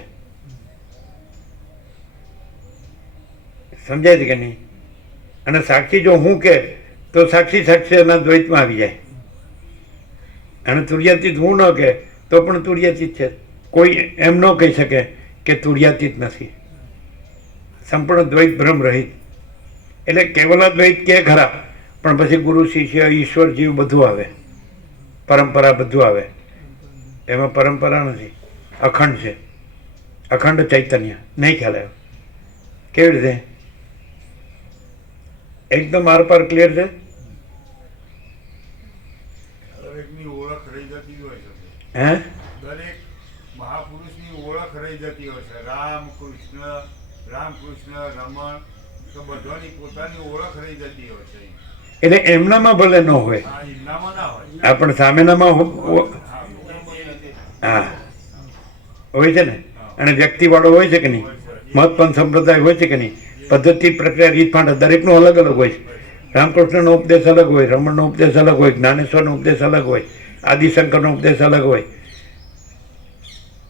સમજાય છે કે નહીં? અને સાક્ષી જો હું કે તો સાક્ષી સાક્ષ્યના દ્વૈતમાં આવી જાય. અને તુર્યાતીત હું ન કે તો પણ તુર્યાતીત છે. કોઈ એમ ન કહી શકે કે તુર્યાતીત નથી. સંપૂર્ણ દ્વૈત ભ્રમ રહિત. એટલે કેવલાદ્વૈત કે ખરા, પણ પછી ગુરુ શિષ્ય ઈશ્વર જીવ બધું આવે, પરંપરા બધું આવે. એમાં પરંપરા નથી, અખંડ છે, અખંડ ચૈતન્ય. નહીં ખ્યાલ આવ્યો? કેવી રીતે? એકદમ આરપાર ક્લિયર છે? દરેકની ઓળખ રહી જતી હોય છે. હે? દરેક મહાપુરુષની ઓળખ રહી જતી હોય છે. રામકૃષ્ણ, રમણ, તો બધાની પોતાની ઓળખ રહી જતી હોય છે. એટલે એમનામાં ભલે ન હોય, હા, એમનામાં ના હોય. આ પણ સામેનામાં હા હોય છે ને. અને વ્યક્તિવાળો હોય છે કે નહીં? હોય છે. મહત્પન સંપ્રદાય હોય છે કે નહીં, પદ્ધતિ પ્રક્રિયા રીતભાંડ દરેકનો અલગ અલગ હોય છે. રામકૃષ્ણનો ઉપદેશ અલગ હોય, રમણનો ઉપદેશ અલગ હોય, જ્ઞાનેશ્વરનો ઉપદેશ અલગ હોય, આદિશંકરનો ઉપદેશ અલગ હોય,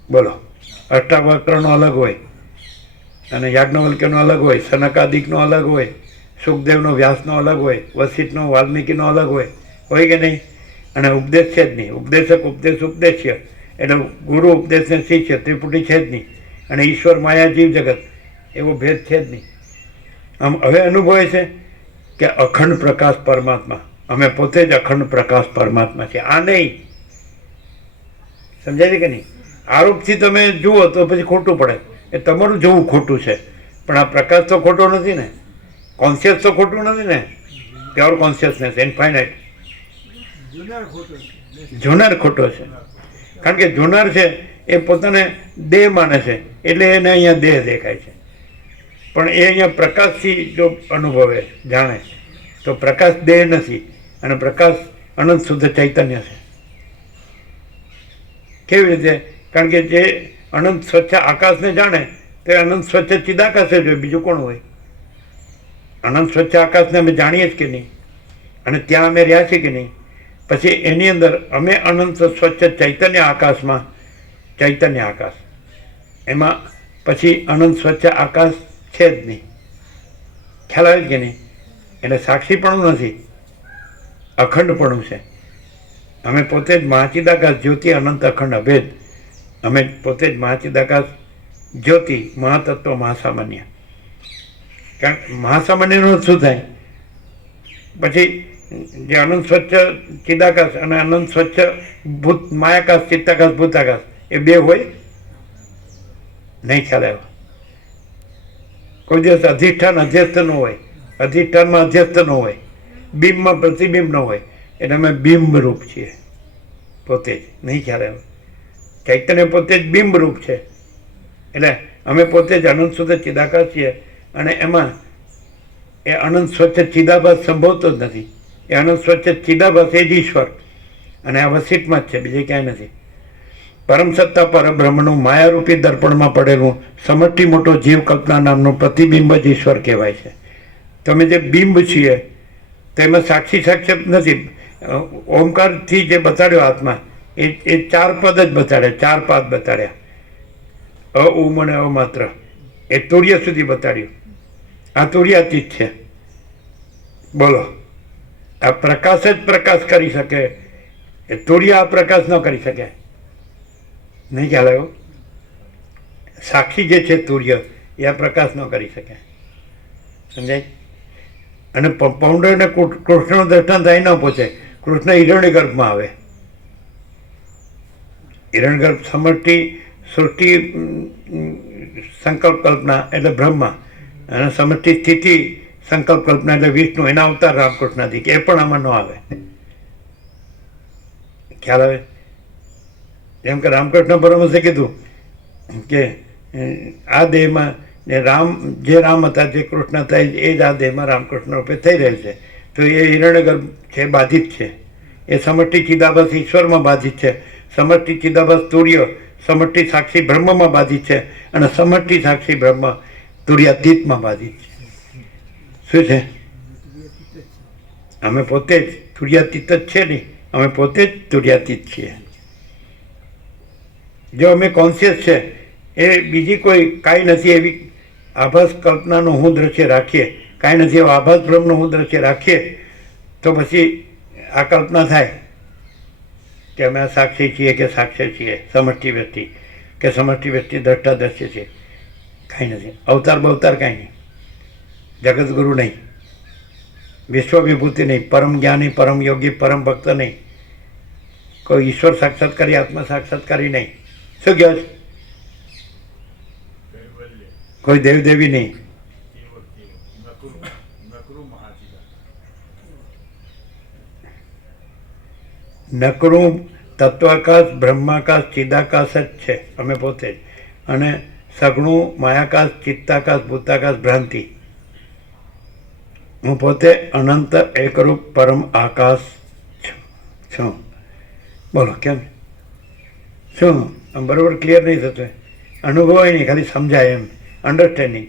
બોલો, અષ્ટાવક્રનો અલગ હોય, અને યાજ્ઞવલ્ક્યનો અલગ હોય, સનકાદિકનો અલગ હોય, સુખદેવનો વ્યાસનો અલગ હોય, વશિષ્ઠનો વાલ્મીકીનો અલગ હોય કે નહીં? અને ઉપદેશ છે જ નહીં. ઉપદેશક ઉપદેશ ઉપદેશ્ય એટલે ગુરુ ઉપદેશને શિષ્ય ત્રિપુટી છે જ નહીં. અને ઈશ્વર માયા જીવ જગત એવો ભેદ છે જ નહીં. આમ હવે અનુભવે છે કે અખંડ પ્રકાશ પરમાત્મા, અમે પોતે જ અખંડ પ્રકાશ પરમાત્મા છીએ. આ નહીં, સમજાય છે કે નહીં? આરોપથી તમે જુઓ તો પછી ખોટું પડે, એ તમારું જોવું ખોટું છે, પણ આ પ્રકાશ તો ખોટો નથી ને, કોન્શિયસ તો ખોટું નથી ને, પ્યોર કોન્શિયસનેસ ઇનફાઇનાઇટ. જુનાર ખોટો છે. જોનાર ખોટો છે, કારણ કે જોનાર છે એ પોતાને દેહ માને છે એટલે એને અહીંયા દેહ દેખાય છે, પણ એ અહીંયા પ્રકાશથી જો અનુભવે જાણે તો પ્રકાશ દેહ નથી, અને પ્રકાશ અનંત શુદ્ધ ચૈતન્ય છે. કેવી રીતે? કારણ કે જે અનંત સ્વચ્છ આકાશને જાણે તે અનંત સ્વચ્છ ચિદાકાશે જોઈએ, બીજું કોણ હોય? અનંત સ્વચ્છ આકાશને અમે જાણીએ જ કે નહીં, અને ત્યાં અમે રહ્યા છીએ કે નહીં? પછી એની અંદર અમે અનંત સ્વચ્છ ચૈતન્ય આકાશમાં, ચૈતન્ય આકાશ એમાં પછી અનંત સ્વચ્છ આકાશ છે જ નહીં. ખ્યાલ આવે કે નહીં? એટલે સાક્ષીપણું નથી, અખંડપણું છે. અમે પોતે જ મહાચિદાકાશ જ્યોતિ અનંત અખંડ અભેદ, અમે પોતે જ મહાચિદાકાશ જ્યોતિ મહાતત્વ મહાસામાન્ય. કારણ મહાસામાન્યનો શું થાય? પછી જે અનંત સ્વચ્છ ચિદાકાશ અને અનંત સ્વચ્છ ભૂત માયાકાશ ચિત્તાકાશ ભૂતાકાશ એ બે હોય નહીં? ખ્યાલ આવ્યો? કોઈ દિવસ અધિષ્ઠાન અધ્યસ્થ ન હોય, અધિષ્ઠાનમાં અધ્યસ્થ ન હોય, બિંબમાં પ્રતિબિંબ ન હોય, એટલે અમે બિંબરૂપ છીએ પોતે જ. નહીં ખ્યાલ આવ્યો? ચૈતન્ય પોતે જ બિંબરૂપ છે, એટલે અમે પોતે જ અનંત શુદ્ધ ચિદાકાશ છીએ, અને એમાં એ અનંત સ્વચ્છ ચિદાભાસ સંભવતો જ નથી. એ અનંત સ્વચ્છ ચિદાભાસ એ જ ઈશ્વર, અને આ વસિતમાં જ છે, બીજે ક્યાંય નથી. પરમ સત્તા પરબ્રહ્મનું માયારૂપી દર્પણમાં પડેલું સમષ્ટિ મોટો જીવ કલ્પના નામનું પ્રતિબિંબ જ ઈશ્વર કહેવાય છે. તમે જે બિંબ છીએ તેમાં સાક્ષી સાક્ષાત નથી. ઓમકારથી જે બતાડ્યો આત્મા એ ચાર પદ જ બતાડ્યા, ચાર પાદ બતાડ્યા, ઉમ અને અમાત્ર, એ તુર્ય સુધી બતાડ્યું. આ તુર્યાતીત છે. બોલો, આ પ્રકાશ જ પ્રકાશ કરી શકે, એ તુર્ય આ પ્રકાશ ન કરી શકે. નહીં ખ્યાલ આવ્યો? સાક્ષી જે છે તુર્ય એ આ પ્રકાશ ન કરી શકે. સમજાય? અને પૌંડરને કૃષ્ણનું દર્શન થાય ન પહોંચે. કૃષ્ણ હિરણ્ય ગર્ભમાં આવે. હિરણ્ય ગર્ભ સમષ્ટિ સૃષ્ટિ સંકલ્પ કલ્પના એટલે બ્રહ્મા, અને સમષ્ટિ સ્થિતિ સંકલ્પ કલ્પના એટલે વિષ્ણુ, એના અવતાર રામકૃષ્ણથી, કે એ પણ આમાં ન આવે. ખ્યાલ આવે? જેમ કે રામકૃષ્ણ પરમહંસે કીધું કે આ દેહમાં જે રામ હતા, જે કૃષ્ણ હતા, એ જ આ દેહમાં રામકૃષ્ણ રૂપે થઈ રહેલ છે. તો એ હિરણ્યગર્ભ છે, બાધિત છે. એ સમષ્ટિ ચિદાભાસ ઈશ્વરમાં બાધિત છે, સમષ્ટિ ચિદાભાસ તુર્ય સમષ્ટિ સાક્ષી બ્રહ્મમાં બાધિત છે, અને સમષ્ટિ સાક્ષી બ્રહ્મ તુર્યાતીતમાં બાધિત છે. શું છે? અમે પોતે જ તુર્યાતીત જ છે નહીં, અમે પોતે જ તુર્યાતીત છીએ. જો અમે કોન્શિયસ છે એ બીજી કોઈ કાંઈ નથી એવી આભાસ કલ્પનાનું હું દ્રશ્ય રાખીએ, કાંઈ નથી એવો આભાસ બ્રહ્મનું હું દ્રશ્ય રાખીએ, તો પછી આ કલ્પના થાય કે અમે આ સાક્ષી છીએ કે સાક્ષી છીએ, સમષ્ટિ વ્યક્તિ કે સમષ્ટિ વ્યક્તિ દ્રષ્ટા દ્રશ્ય છે. કાંઈ નથી, અવતાર બવતાર કાંઈ નહીં, જગતગુરુ નહીં, વિશ્વ વિભૂતિ નહીં, પરમ જ્ઞાની, પરમ યોગી, પરમ ભક્ત નહીં, કોઈ ઈશ્વર સાક્ષાત્કારી, આત્મા સાક્ષાત્કારી નહીં. શું કહો છો? કોઈ દેવદેવી નહીં. નકરું તત્વાકાશ, બ્રહ્માકાશ, ચિદાકાશ જ છે અમે પોતે જ. અને સગણું માયાકાશ, ચિત્તાકાશ, ભૂતાકાશ, ભ્રાંતિ. હું પોતે અનંત એકરૂપ પરમ આકાશ છું. બોલો કેમ? શું આમ બરાબર ક્લિયર નહીં થતું? અનુભવાય નહીં, ખાલી સમજાય એમ. અન્ડરસ્ટેન્ડિંગ,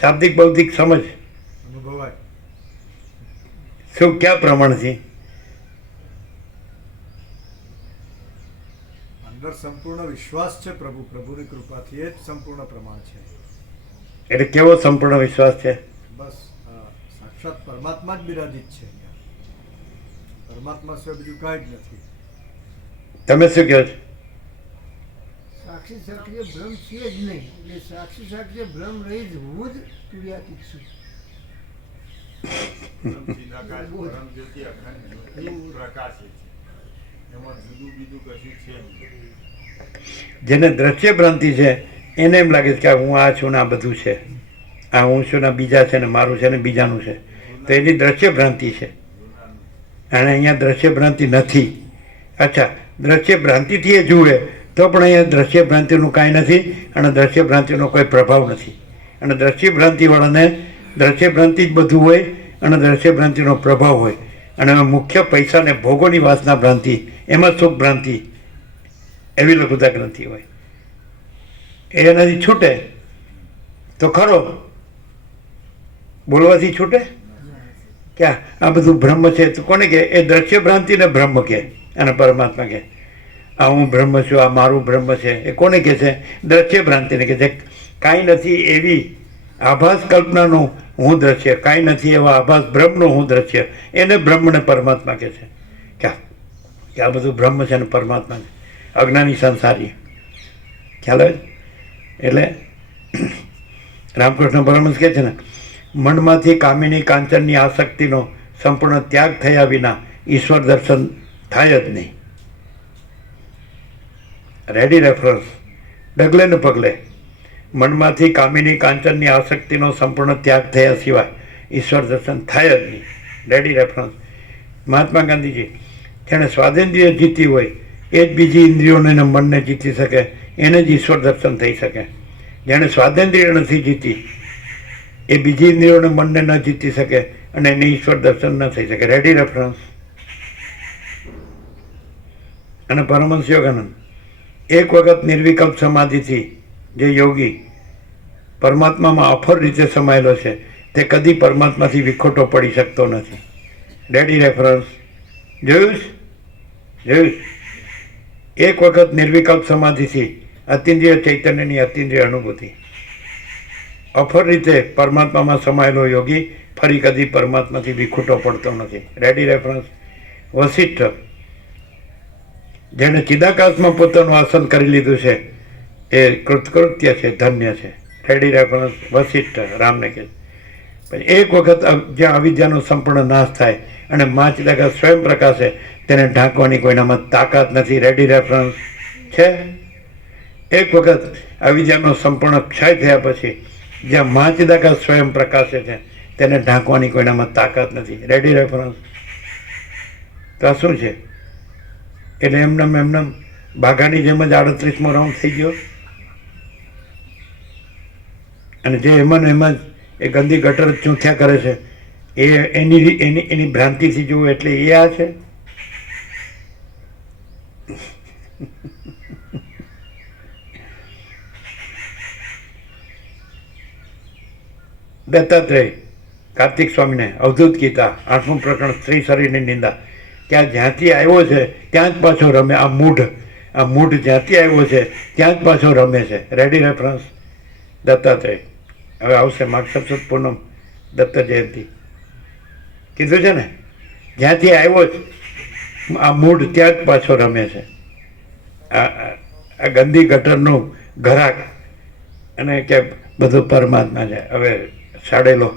શાબ્દિક બૌદ્ધિક સમજ. અનુભવાય. શું ક્યાં પ્રમાણથી? અંદર સંપૂર્ણ વિશ્વાસ છે પ્રભુની કૃપાથી, એ જ સંપૂર્ણ પ્રમાણ છે. એટલે કેવો સંપૂર્ણ વિશ્વાસ છે? બસ સાક્ષાત પરમાત્મા જ બિરાજિત છે અહીંયા. પરમાત્મા સિવાય બીજું કાંઈ જ નથી. તમે શું કહો છો? સાક્ષી સાક્ષી ભ્રમ છે જ નહીં, એટલે સાક્ષી સાક્ષી ભ્રમ રહી જ હું જ તુર્યાતીત છું. ચિદાકાશ પરમ જ્યોતિ અખંડ જ્યોતિ પ્રકાશે છે, એમાં જુદું બીજું કશું છે નહીં. જેને દ્રશ્ય ભ્રાંતિ છે એને એમ લાગે છે કે આ હું આ છું ને આ બધું છે, આ હું છું ને આ બીજા છે ને મારું છે ને બીજાનું છે, તો એની દ્રશ્ય ભ્રાંતિ છે. અને અહીંયા દ્રશ્ય ભ્રાંતિ નથી. અચ્છા, દ્રશ્ય ભ્રાંતિથી એ જુએ તો પણ અહીંયા દ્રશ્ય ભ્રાંતિનું કાંઈ નથી અને દ્રશ્ય ભ્રાંતિનો કોઈ પ્રભાવ નથી. અને દ્રશ્ય ભ્રાંતિવાળાને દ્રશ્ય ભ્રાંતિ જ બધું હોય અને દ્રશ્ય ભ્રાંતિનો પ્રભાવ હોય. અને મુખ્ય પૈસા ને ભોગોની વાસના ભ્રાંતિ, એમાં સુખ ભ્રાંતિ, એવી લઘુતા ગ્રંથિ હોય. એ એનાથી છૂટે તો ખરો, બોલવાથી છૂટે ક્યાં? આ બધું બ્રહ્મ છે તો કોને કે? એ દ્રશ્ય ભ્રાંતિ ને બ્રહ્મ કે અને પરમાત્મા કે આ હું બ્રહ્મ છું, આ મારું બ્રહ્મ છે. એ કોને કે છે? દ્રશ્ય ભ્રાંતિને કે છે. કાંઈ નથી એવી આભાસ કલ્પનાનું હું દ્રશ્ય, કાંઈ નથી એવા આભાસ બ્રહ્મનું હું દ્રશ્ય, એને બ્રહ્મને પરમાત્મા કે છે. ક્યાં કે આ બધું બ્રહ્મ છે ને પરમાત્મા છે. અજ્ઞાની સંસારી, ખ્યાલ આવે? એટલે રામકૃષ્ણ પરમહંસ કહે છે ને, મનમાંથી કામિની કાંચનની આસક્તિનો સંપૂર્ણ ત્યાગ થયા વિના ઈશ્વર દર્શન થાય જ નહીં. Ready reference. ડગલે ને પગલે મનમાંથી કામિની કાંચનની આસક્તિનો સંપૂર્ણ ત્યાગ થયા સિવાય ઈશ્વર દર્શન થાય જ નહીં. Ready reference. મહાત્મા ગાંધીજી, જેણે સ્વાદેન્દ્રિય જીતી હોય એ જ બીજી ઇન્દ્રિયોને અને મનને જીતી શકે, એને જ ઈશ્વર દર્શન થઈ શકે. જેણે સ્વાદેન્દ્રિય નથી જીતી એ બીજી ઇન્દ્રિયોને મનને ન જીતી શકે અને એને ઈશ્વર દર્શન ન થઈ શકે. Ready reference. અને પરમહંસ યોગાનંદ, એક વખત નિર્વિકલ્પ સમાધિથી જે યોગી પરમાત્મામાં અફર રીતે સમાયેલો છે તે કદી પરમાત્માથી વિખોટો પડી શકતો નથી. Ready reference. જોયું? એક વખત નિર્વિકલ્પ સમાધિથી અતિન્દ્રિય ચૈતન્યની અતિન્દ્રિય અનુભૂતિ, અફર રીતે પરમાત્મામાં સમાયેલો યોગી ફરી કદી પરમાત્માથી વિખૂટો પડતો નથી. Ready reference. વશિષ્ઠ, જેણે ચિદાકાશમાં પોતાનું આસન કરી લીધું છે એ કૃતકૃત્ય છે, ધન્ય છે. Ready reference. વશિષ્ઠ રામને કહે. પછી એક વખત જ્યાં અવિદ્યાનો સંપૂર્ણ નાશ થાય અને મા ચિદાકાશ સ્વયં પ્રકાશે તેને ઢાંકવાની કોઈનામાં તાકાત નથી. રેડી રેફરન્સ છે. એક વખત અવિદ્યાનો સંપૂર્ણ ક્ષય થયા પછી જ્યાં મા ચિદાકાશ સ્વયં પ્રકાશે છે તેને ઢાંકવાની કોઈનામાં તાકાત નથી. Ready reference. તો આ શું છે? એટલે એમને બાઘાની જેમ જ 38મો રાઉન્ડ થઈ ગયો. અને જે એમાં ને એમાં જ એ ગંદી ગટર ચૂંથ્યા કરે છે એ એની ભ્રાંતિથી જુઓ એટલે એ આ છે. દત્તાત્રેય કાર્તિક સ્વામીને અવધૂત ગીતા 8મું પ્રકરણ સ્ત્રી શરીરની નિંદા, ત્યાં જ્યાંથી આવ્યો છે ત્યાં જ પાછો રમે. આ મૂઢ જ્યાંથી આવ્યો છે ત્યાં જ પાછો રમે છે. Ready reference. દત્તાત્રેય. હવે આવશે માગસર સુદ પૂનમ દત્ત જયંતિ. કીધું છે ને, જ્યાંથી આવ્યો જ આ મૂઢ ત્યાં જ પાછો રમે છે. આ ગંદી ગટરનું ઘરાક અને કે બધું પરમાત્મા છે. હવે સાડેલો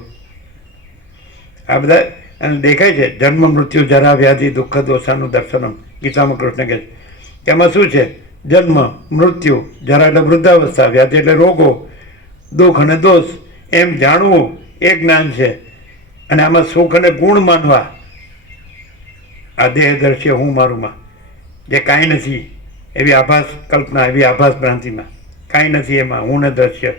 આ બધા અને દેખાય છે. જન્મ મૃત્યુ જરા વ્યાધિ દુઃખ દોષાનું દર્શનમ. ગીતામાં કૃષ્ણ કહે છે કે એમાં શું છે? જન્મ, મૃત્યુ, જરા એટલે વૃદ્ધાવસ્થા, વ્યાધિ એટલે રોગો, દુઃખ અને દોષ એમ જાણવું એ જ્ઞાન છે. અને આમાં સુખ અને ગુણ માનવા, આ દેહ દ્રશ્ય હું મારુંમાં જે કાંઈ નથી એવી આભાસ કલ્પના, એવી આભાસ ભ્રાંતિમાં કાંઈ નથી, એમાં હું ને દ્રશ્ય,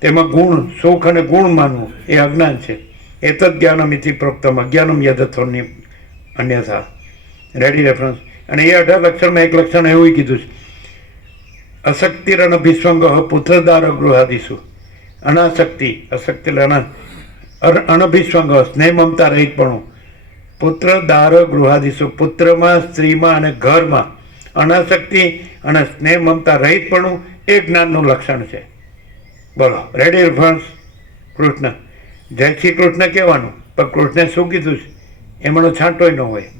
તેમાં ગુણ, સુખ અને ગુણ માનવું એ અજ્ઞાન છે. એતદ જ્ઞાનમ ઇતિ પ્રોક્તમ અજ્ઞાનમ યદથોની અન્યથા. Ready reference. અને એ 18 લક્ષણમાં એક લક્ષણ એવું કીધું છે, અશક્તિરન ભીષ્વંગ પુત્રદાર ગૃહાદિશુ. અનાસક્તિ, અશક્તિ એટલે અનભિસ્વંગ, સ્નેહ મમતા રહિતપણું, પુત્ર દાર ગૃહાદિશુ, પુત્રમાં, સ્ત્રીમાં અને ઘરમાં અનાસક્તિ અને સ્નેહ મમતા રહિતપણું એ જ્ઞાનનું લક્ષણ છે. બોલો, રેડી રેફરન્સ? કૃષ્ણ જય શ્રી કૃષ્ણ કહેવાનું, પણ કૃષ્ણે શું કીધું છે એમાંનો છાંટોય ન હોય.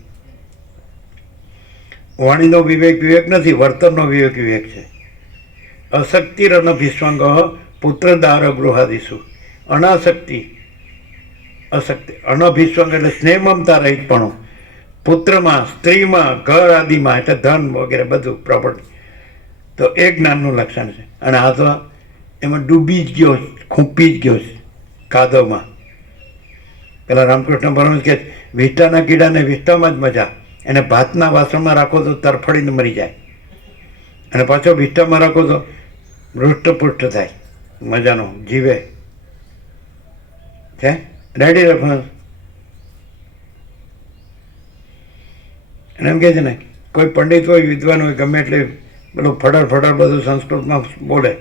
વાણીનો વિવેક વિવેક નથી, વર્તનનો વિવેક વિવેક છે. અશક્તિરનભિસ્વંગ પુત્ર દાર ગૃહાદિશુ, અનાસક્તિ, અશક્તિ, અનભિસ્વંગ એટલે સ્નેહ મમતા રહિતપણું, પુત્રમાં, સ્ત્રીમાં, ઘર આદિમાં એટલે ધન વગેરે બધું પ્રોપર્ટી, તો એ જ્ઞાનનું લક્ષણ છે. અને આ તો એમાં ડૂબી જ ગયો, ખૂંપી જ ગયો છે કાદવમાં. પેલા રામકૃષ્ણ પરમહંસ કહે વિષ્ટાના કીડાને વિષ્ટામાં જ મજા, એને ભાતના વાસણમાં રાખો તો તરફડીને મરી જાય, અને પાછો વિષ્ટામાં રાખો તો હૃષ્ટપુષ્ટ થાય, મજાનો જીવે છે. Ready reference? અને એમ કહે છે ને, કોઈ પંડિત હોય, વિદ્વાન હોય, ગમે એટલે પેલું ફડર બધું સંસ્કૃતમાં બોલે,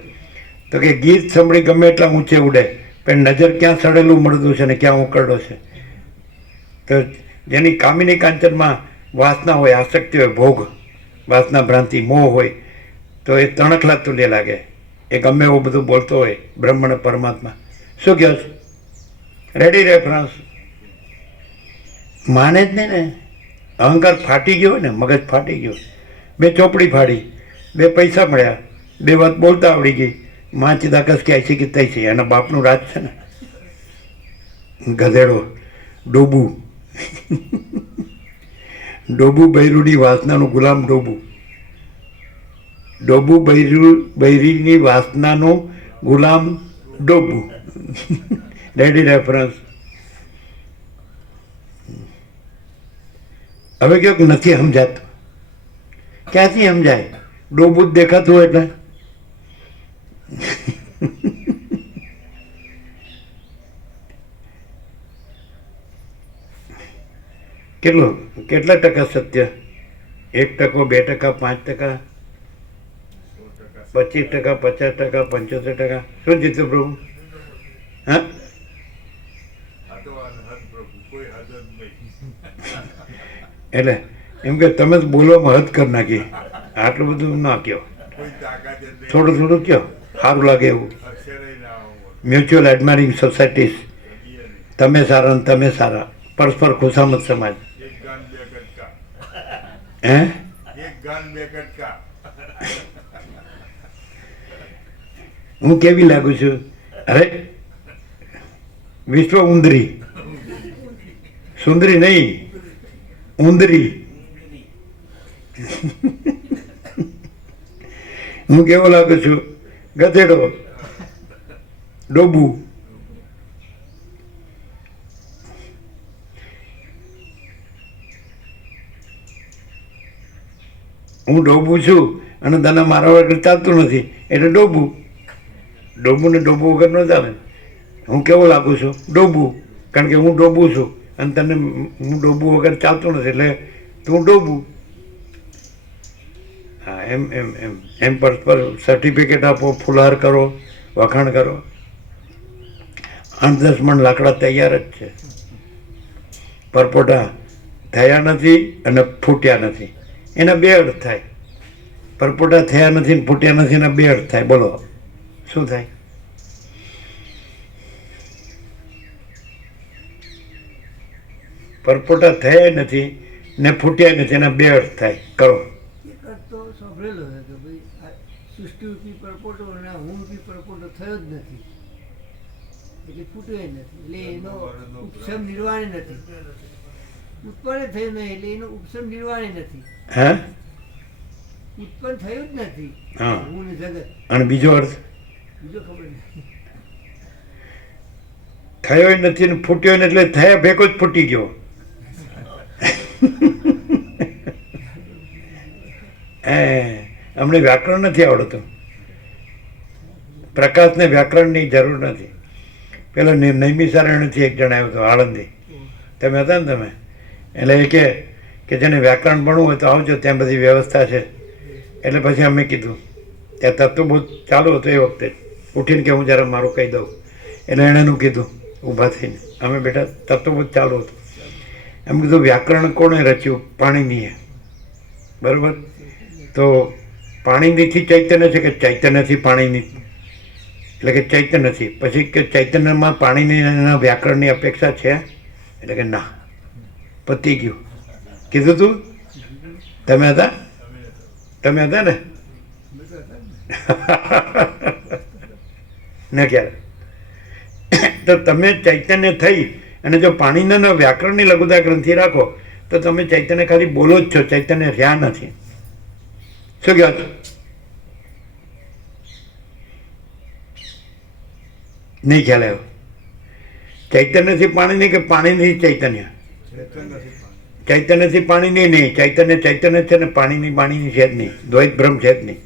તો કે ગીત સાંભળી ગમે એટલા ઊંચે ઉડે, પણ નજર ક્યાં સડેલું મળતું છે ને ક્યાં ઉકળડો છે. તો જેની કામિની કાંચનમાં વાસના હોય, આસક્તિ હોય, ભોગ, વાસના, ભ્રાંતિ, મોહ હોય, તો એ તણખલા તુલ્ય લાગે. એ ગમે એવું બધું બોલતો હોય, બ્રહ્મ અને પરમાત્મા. શું કહો છે? Ready reference? માને જ નહીં ને, અહંકાર ફાટી ગયો હોય ને, મગજ ફાટી ગયો, 2 ચોપડી ફાડી, 2 પૈસા મળ્યા, 2 વાત બોલતા આવડી ગઈ, માં ચિદાકસ કે આઈ છે કે તઈ છે, એના બાપનું રાજ છે ને. ગધેડો, ડોબુ, ડોબુ બૈરુની વાસનાનું ગુલામ ડોબુ, ડોબુ બૈરીની વાસનાનું ગુલામ ડોબુ. Ready reference? હવે કહ્યું નથી સમજાતું, ક્યાંથી સમજાય? ડોબુ જ દેખાતું હોય એટલે. કેટલા ટકા સત્ય? 1%, 2%, 5%, 25%, 50%, 75%? શું જીત્યું પ્રભુ? હા, આ તો અનહદ પ્રભુ, કોઈ હદ જ નહીં. એટલે એમ કે તમે જ બોલવામાં હદ કરી નાખી, આટલું બધું ના કહો, કોઈ તાકાત જ નહીં. થોડું કહો, સારું લાગે એવું. અક્ષરે ના હોય. મ્યુચ્યુઅલ એડમાયરિંગ સોસાયટીઝ, તમે સારા ને તમે સારા, પરસ્પર ખુશામત સમાજ. એક ગાન 2 કટકા. હે? એક ગાન 2 કટકા. હું કેવી લાગુ છું? અરે વિશ્વ ઉંદરી, સુંદરી નહીં, ઉંદરી. હું કેવો લાગુ છું? ગધેડો, ડોબુ. હું ડોબુ છું અને તને મારા વગર ચાલતું નથી એટલે ડોબુ. ડોબુ ને ડોબુ વગર ન ચાલે. હું કેવો લાગુ છું? ડોબુ, કારણ કે હું ડોબુ છું અને તને હું ડોબુ વગર ચાલતું નથી એટલે તું ડોબુ. હા, એમ પરસ્પર સર્ટિફિકેટ આપો, ફુલહાર કરો, વખાણ કરો. 8-10 મણ લાકડા તૈયાર જ છે, પરપોટા થયા નથી અને ફૂટ્યા નથી. એના 2 અર્થ થાય. પરપોટા થયા નથી ને ફૂટ્યા નથી, એના 2 અર્થ થાય. બોલો શું થાય? પરપોટા થયા નથી ને ફૂટ્યા નથી, એના 2 અર્થ થાય. કરો. એક જ તો સાંભળેલો છે કે ભાઈ આ સૃષ્ટિરૂપી પરપોટો અને હુંરૂપી પરપોટો થયો જ નથી, એટલે ફૂટ્યો નથી, એટલે એનો ઉપસમ નિર્વાણ નથી. ઉત્પન્ન થયું નહીં એટલે એનો ઉપસમ નિર્વાણ નથી. હા, ઉત્પન્ન થયું જ નથી. હા. હું ને જગત. અને બીજો અર્થ બીજો ખબર નથી. થયો નથી ને ફૂટ્યો ને એટલે થયા ભેગો જ ફૂટી ગયો. અમને વ્યાકરણ નથી આવડતું. પ્રકાશને વ્યાકરણની જરૂર નથી. પેલા નૈમિષારણ્યથી એક જણ આવ્યો હતો, આળંદી. તમે હતા ને તમે? એટલે એ કે જેને વ્યાકરણ ભણવું હોય તો આવજો, ત્યાં બધી વ્યવસ્થા છે. એટલે પછી અમે કીધું, ત્યાં તત્વબોધ ચાલુ હતો એ વખતે. ઉઠીને કે હું જરા મારું કહી દઉં. એટલે એણે એનું કીધું ઊભા થઈને. અમે બેટા તત્વબોધ ચાલુ હતું. એમ કીધું વ્યાકરણ કોણે રચ્યું? પાણીનીએ. બરાબર. તો પાણીનીથી ચૈતન્ય છે કે ચૈતન્યથી પાણીની? એટલે કે ચૈતન્યથી. પછી કે ચૈતન્યમાં પાણીની એના વ્યાકરણની અપેક્ષા છે? એટલે કે ના, પતી ગયું. કીધું તું? તમે હતા? તમે હતા ને? ને ક્યારે? તો તમે ચૈતન્ય થઈ અને જો પાણીના વ્યાકરણની લઘુતા ગ્રંથિ રાખો તો તમે ચૈતન્ય ખાલી બોલો જ છો, ચૈતન્ય રહ્યા નથી. શું કહો છો? નહીં ખ્યાલ આવ્યો? ચૈતન્યથી પાણીની કે પાણીની ચૈતન્ય? ચૈતન્યથી પાણીની નહીં. ચૈતન્ય ચૈતન્ય છે ને પાણીની પાણીની છે જ નહીં. દ્વૈત ભ્રમ છે જ નહીં.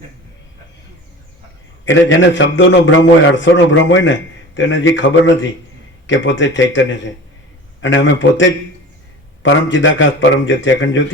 એટલે જેને શબ્દોનો ભ્રમ હોય, અર્થોનો ભ્રમ હોય ને, તો એને હજી ખબર નથી કે પોતે ચૈતન્ય છે. અને અમે પોતે જ પરમ ચિદાકાશ પરમ જ્યોતિ અખંડ જ્યોતિ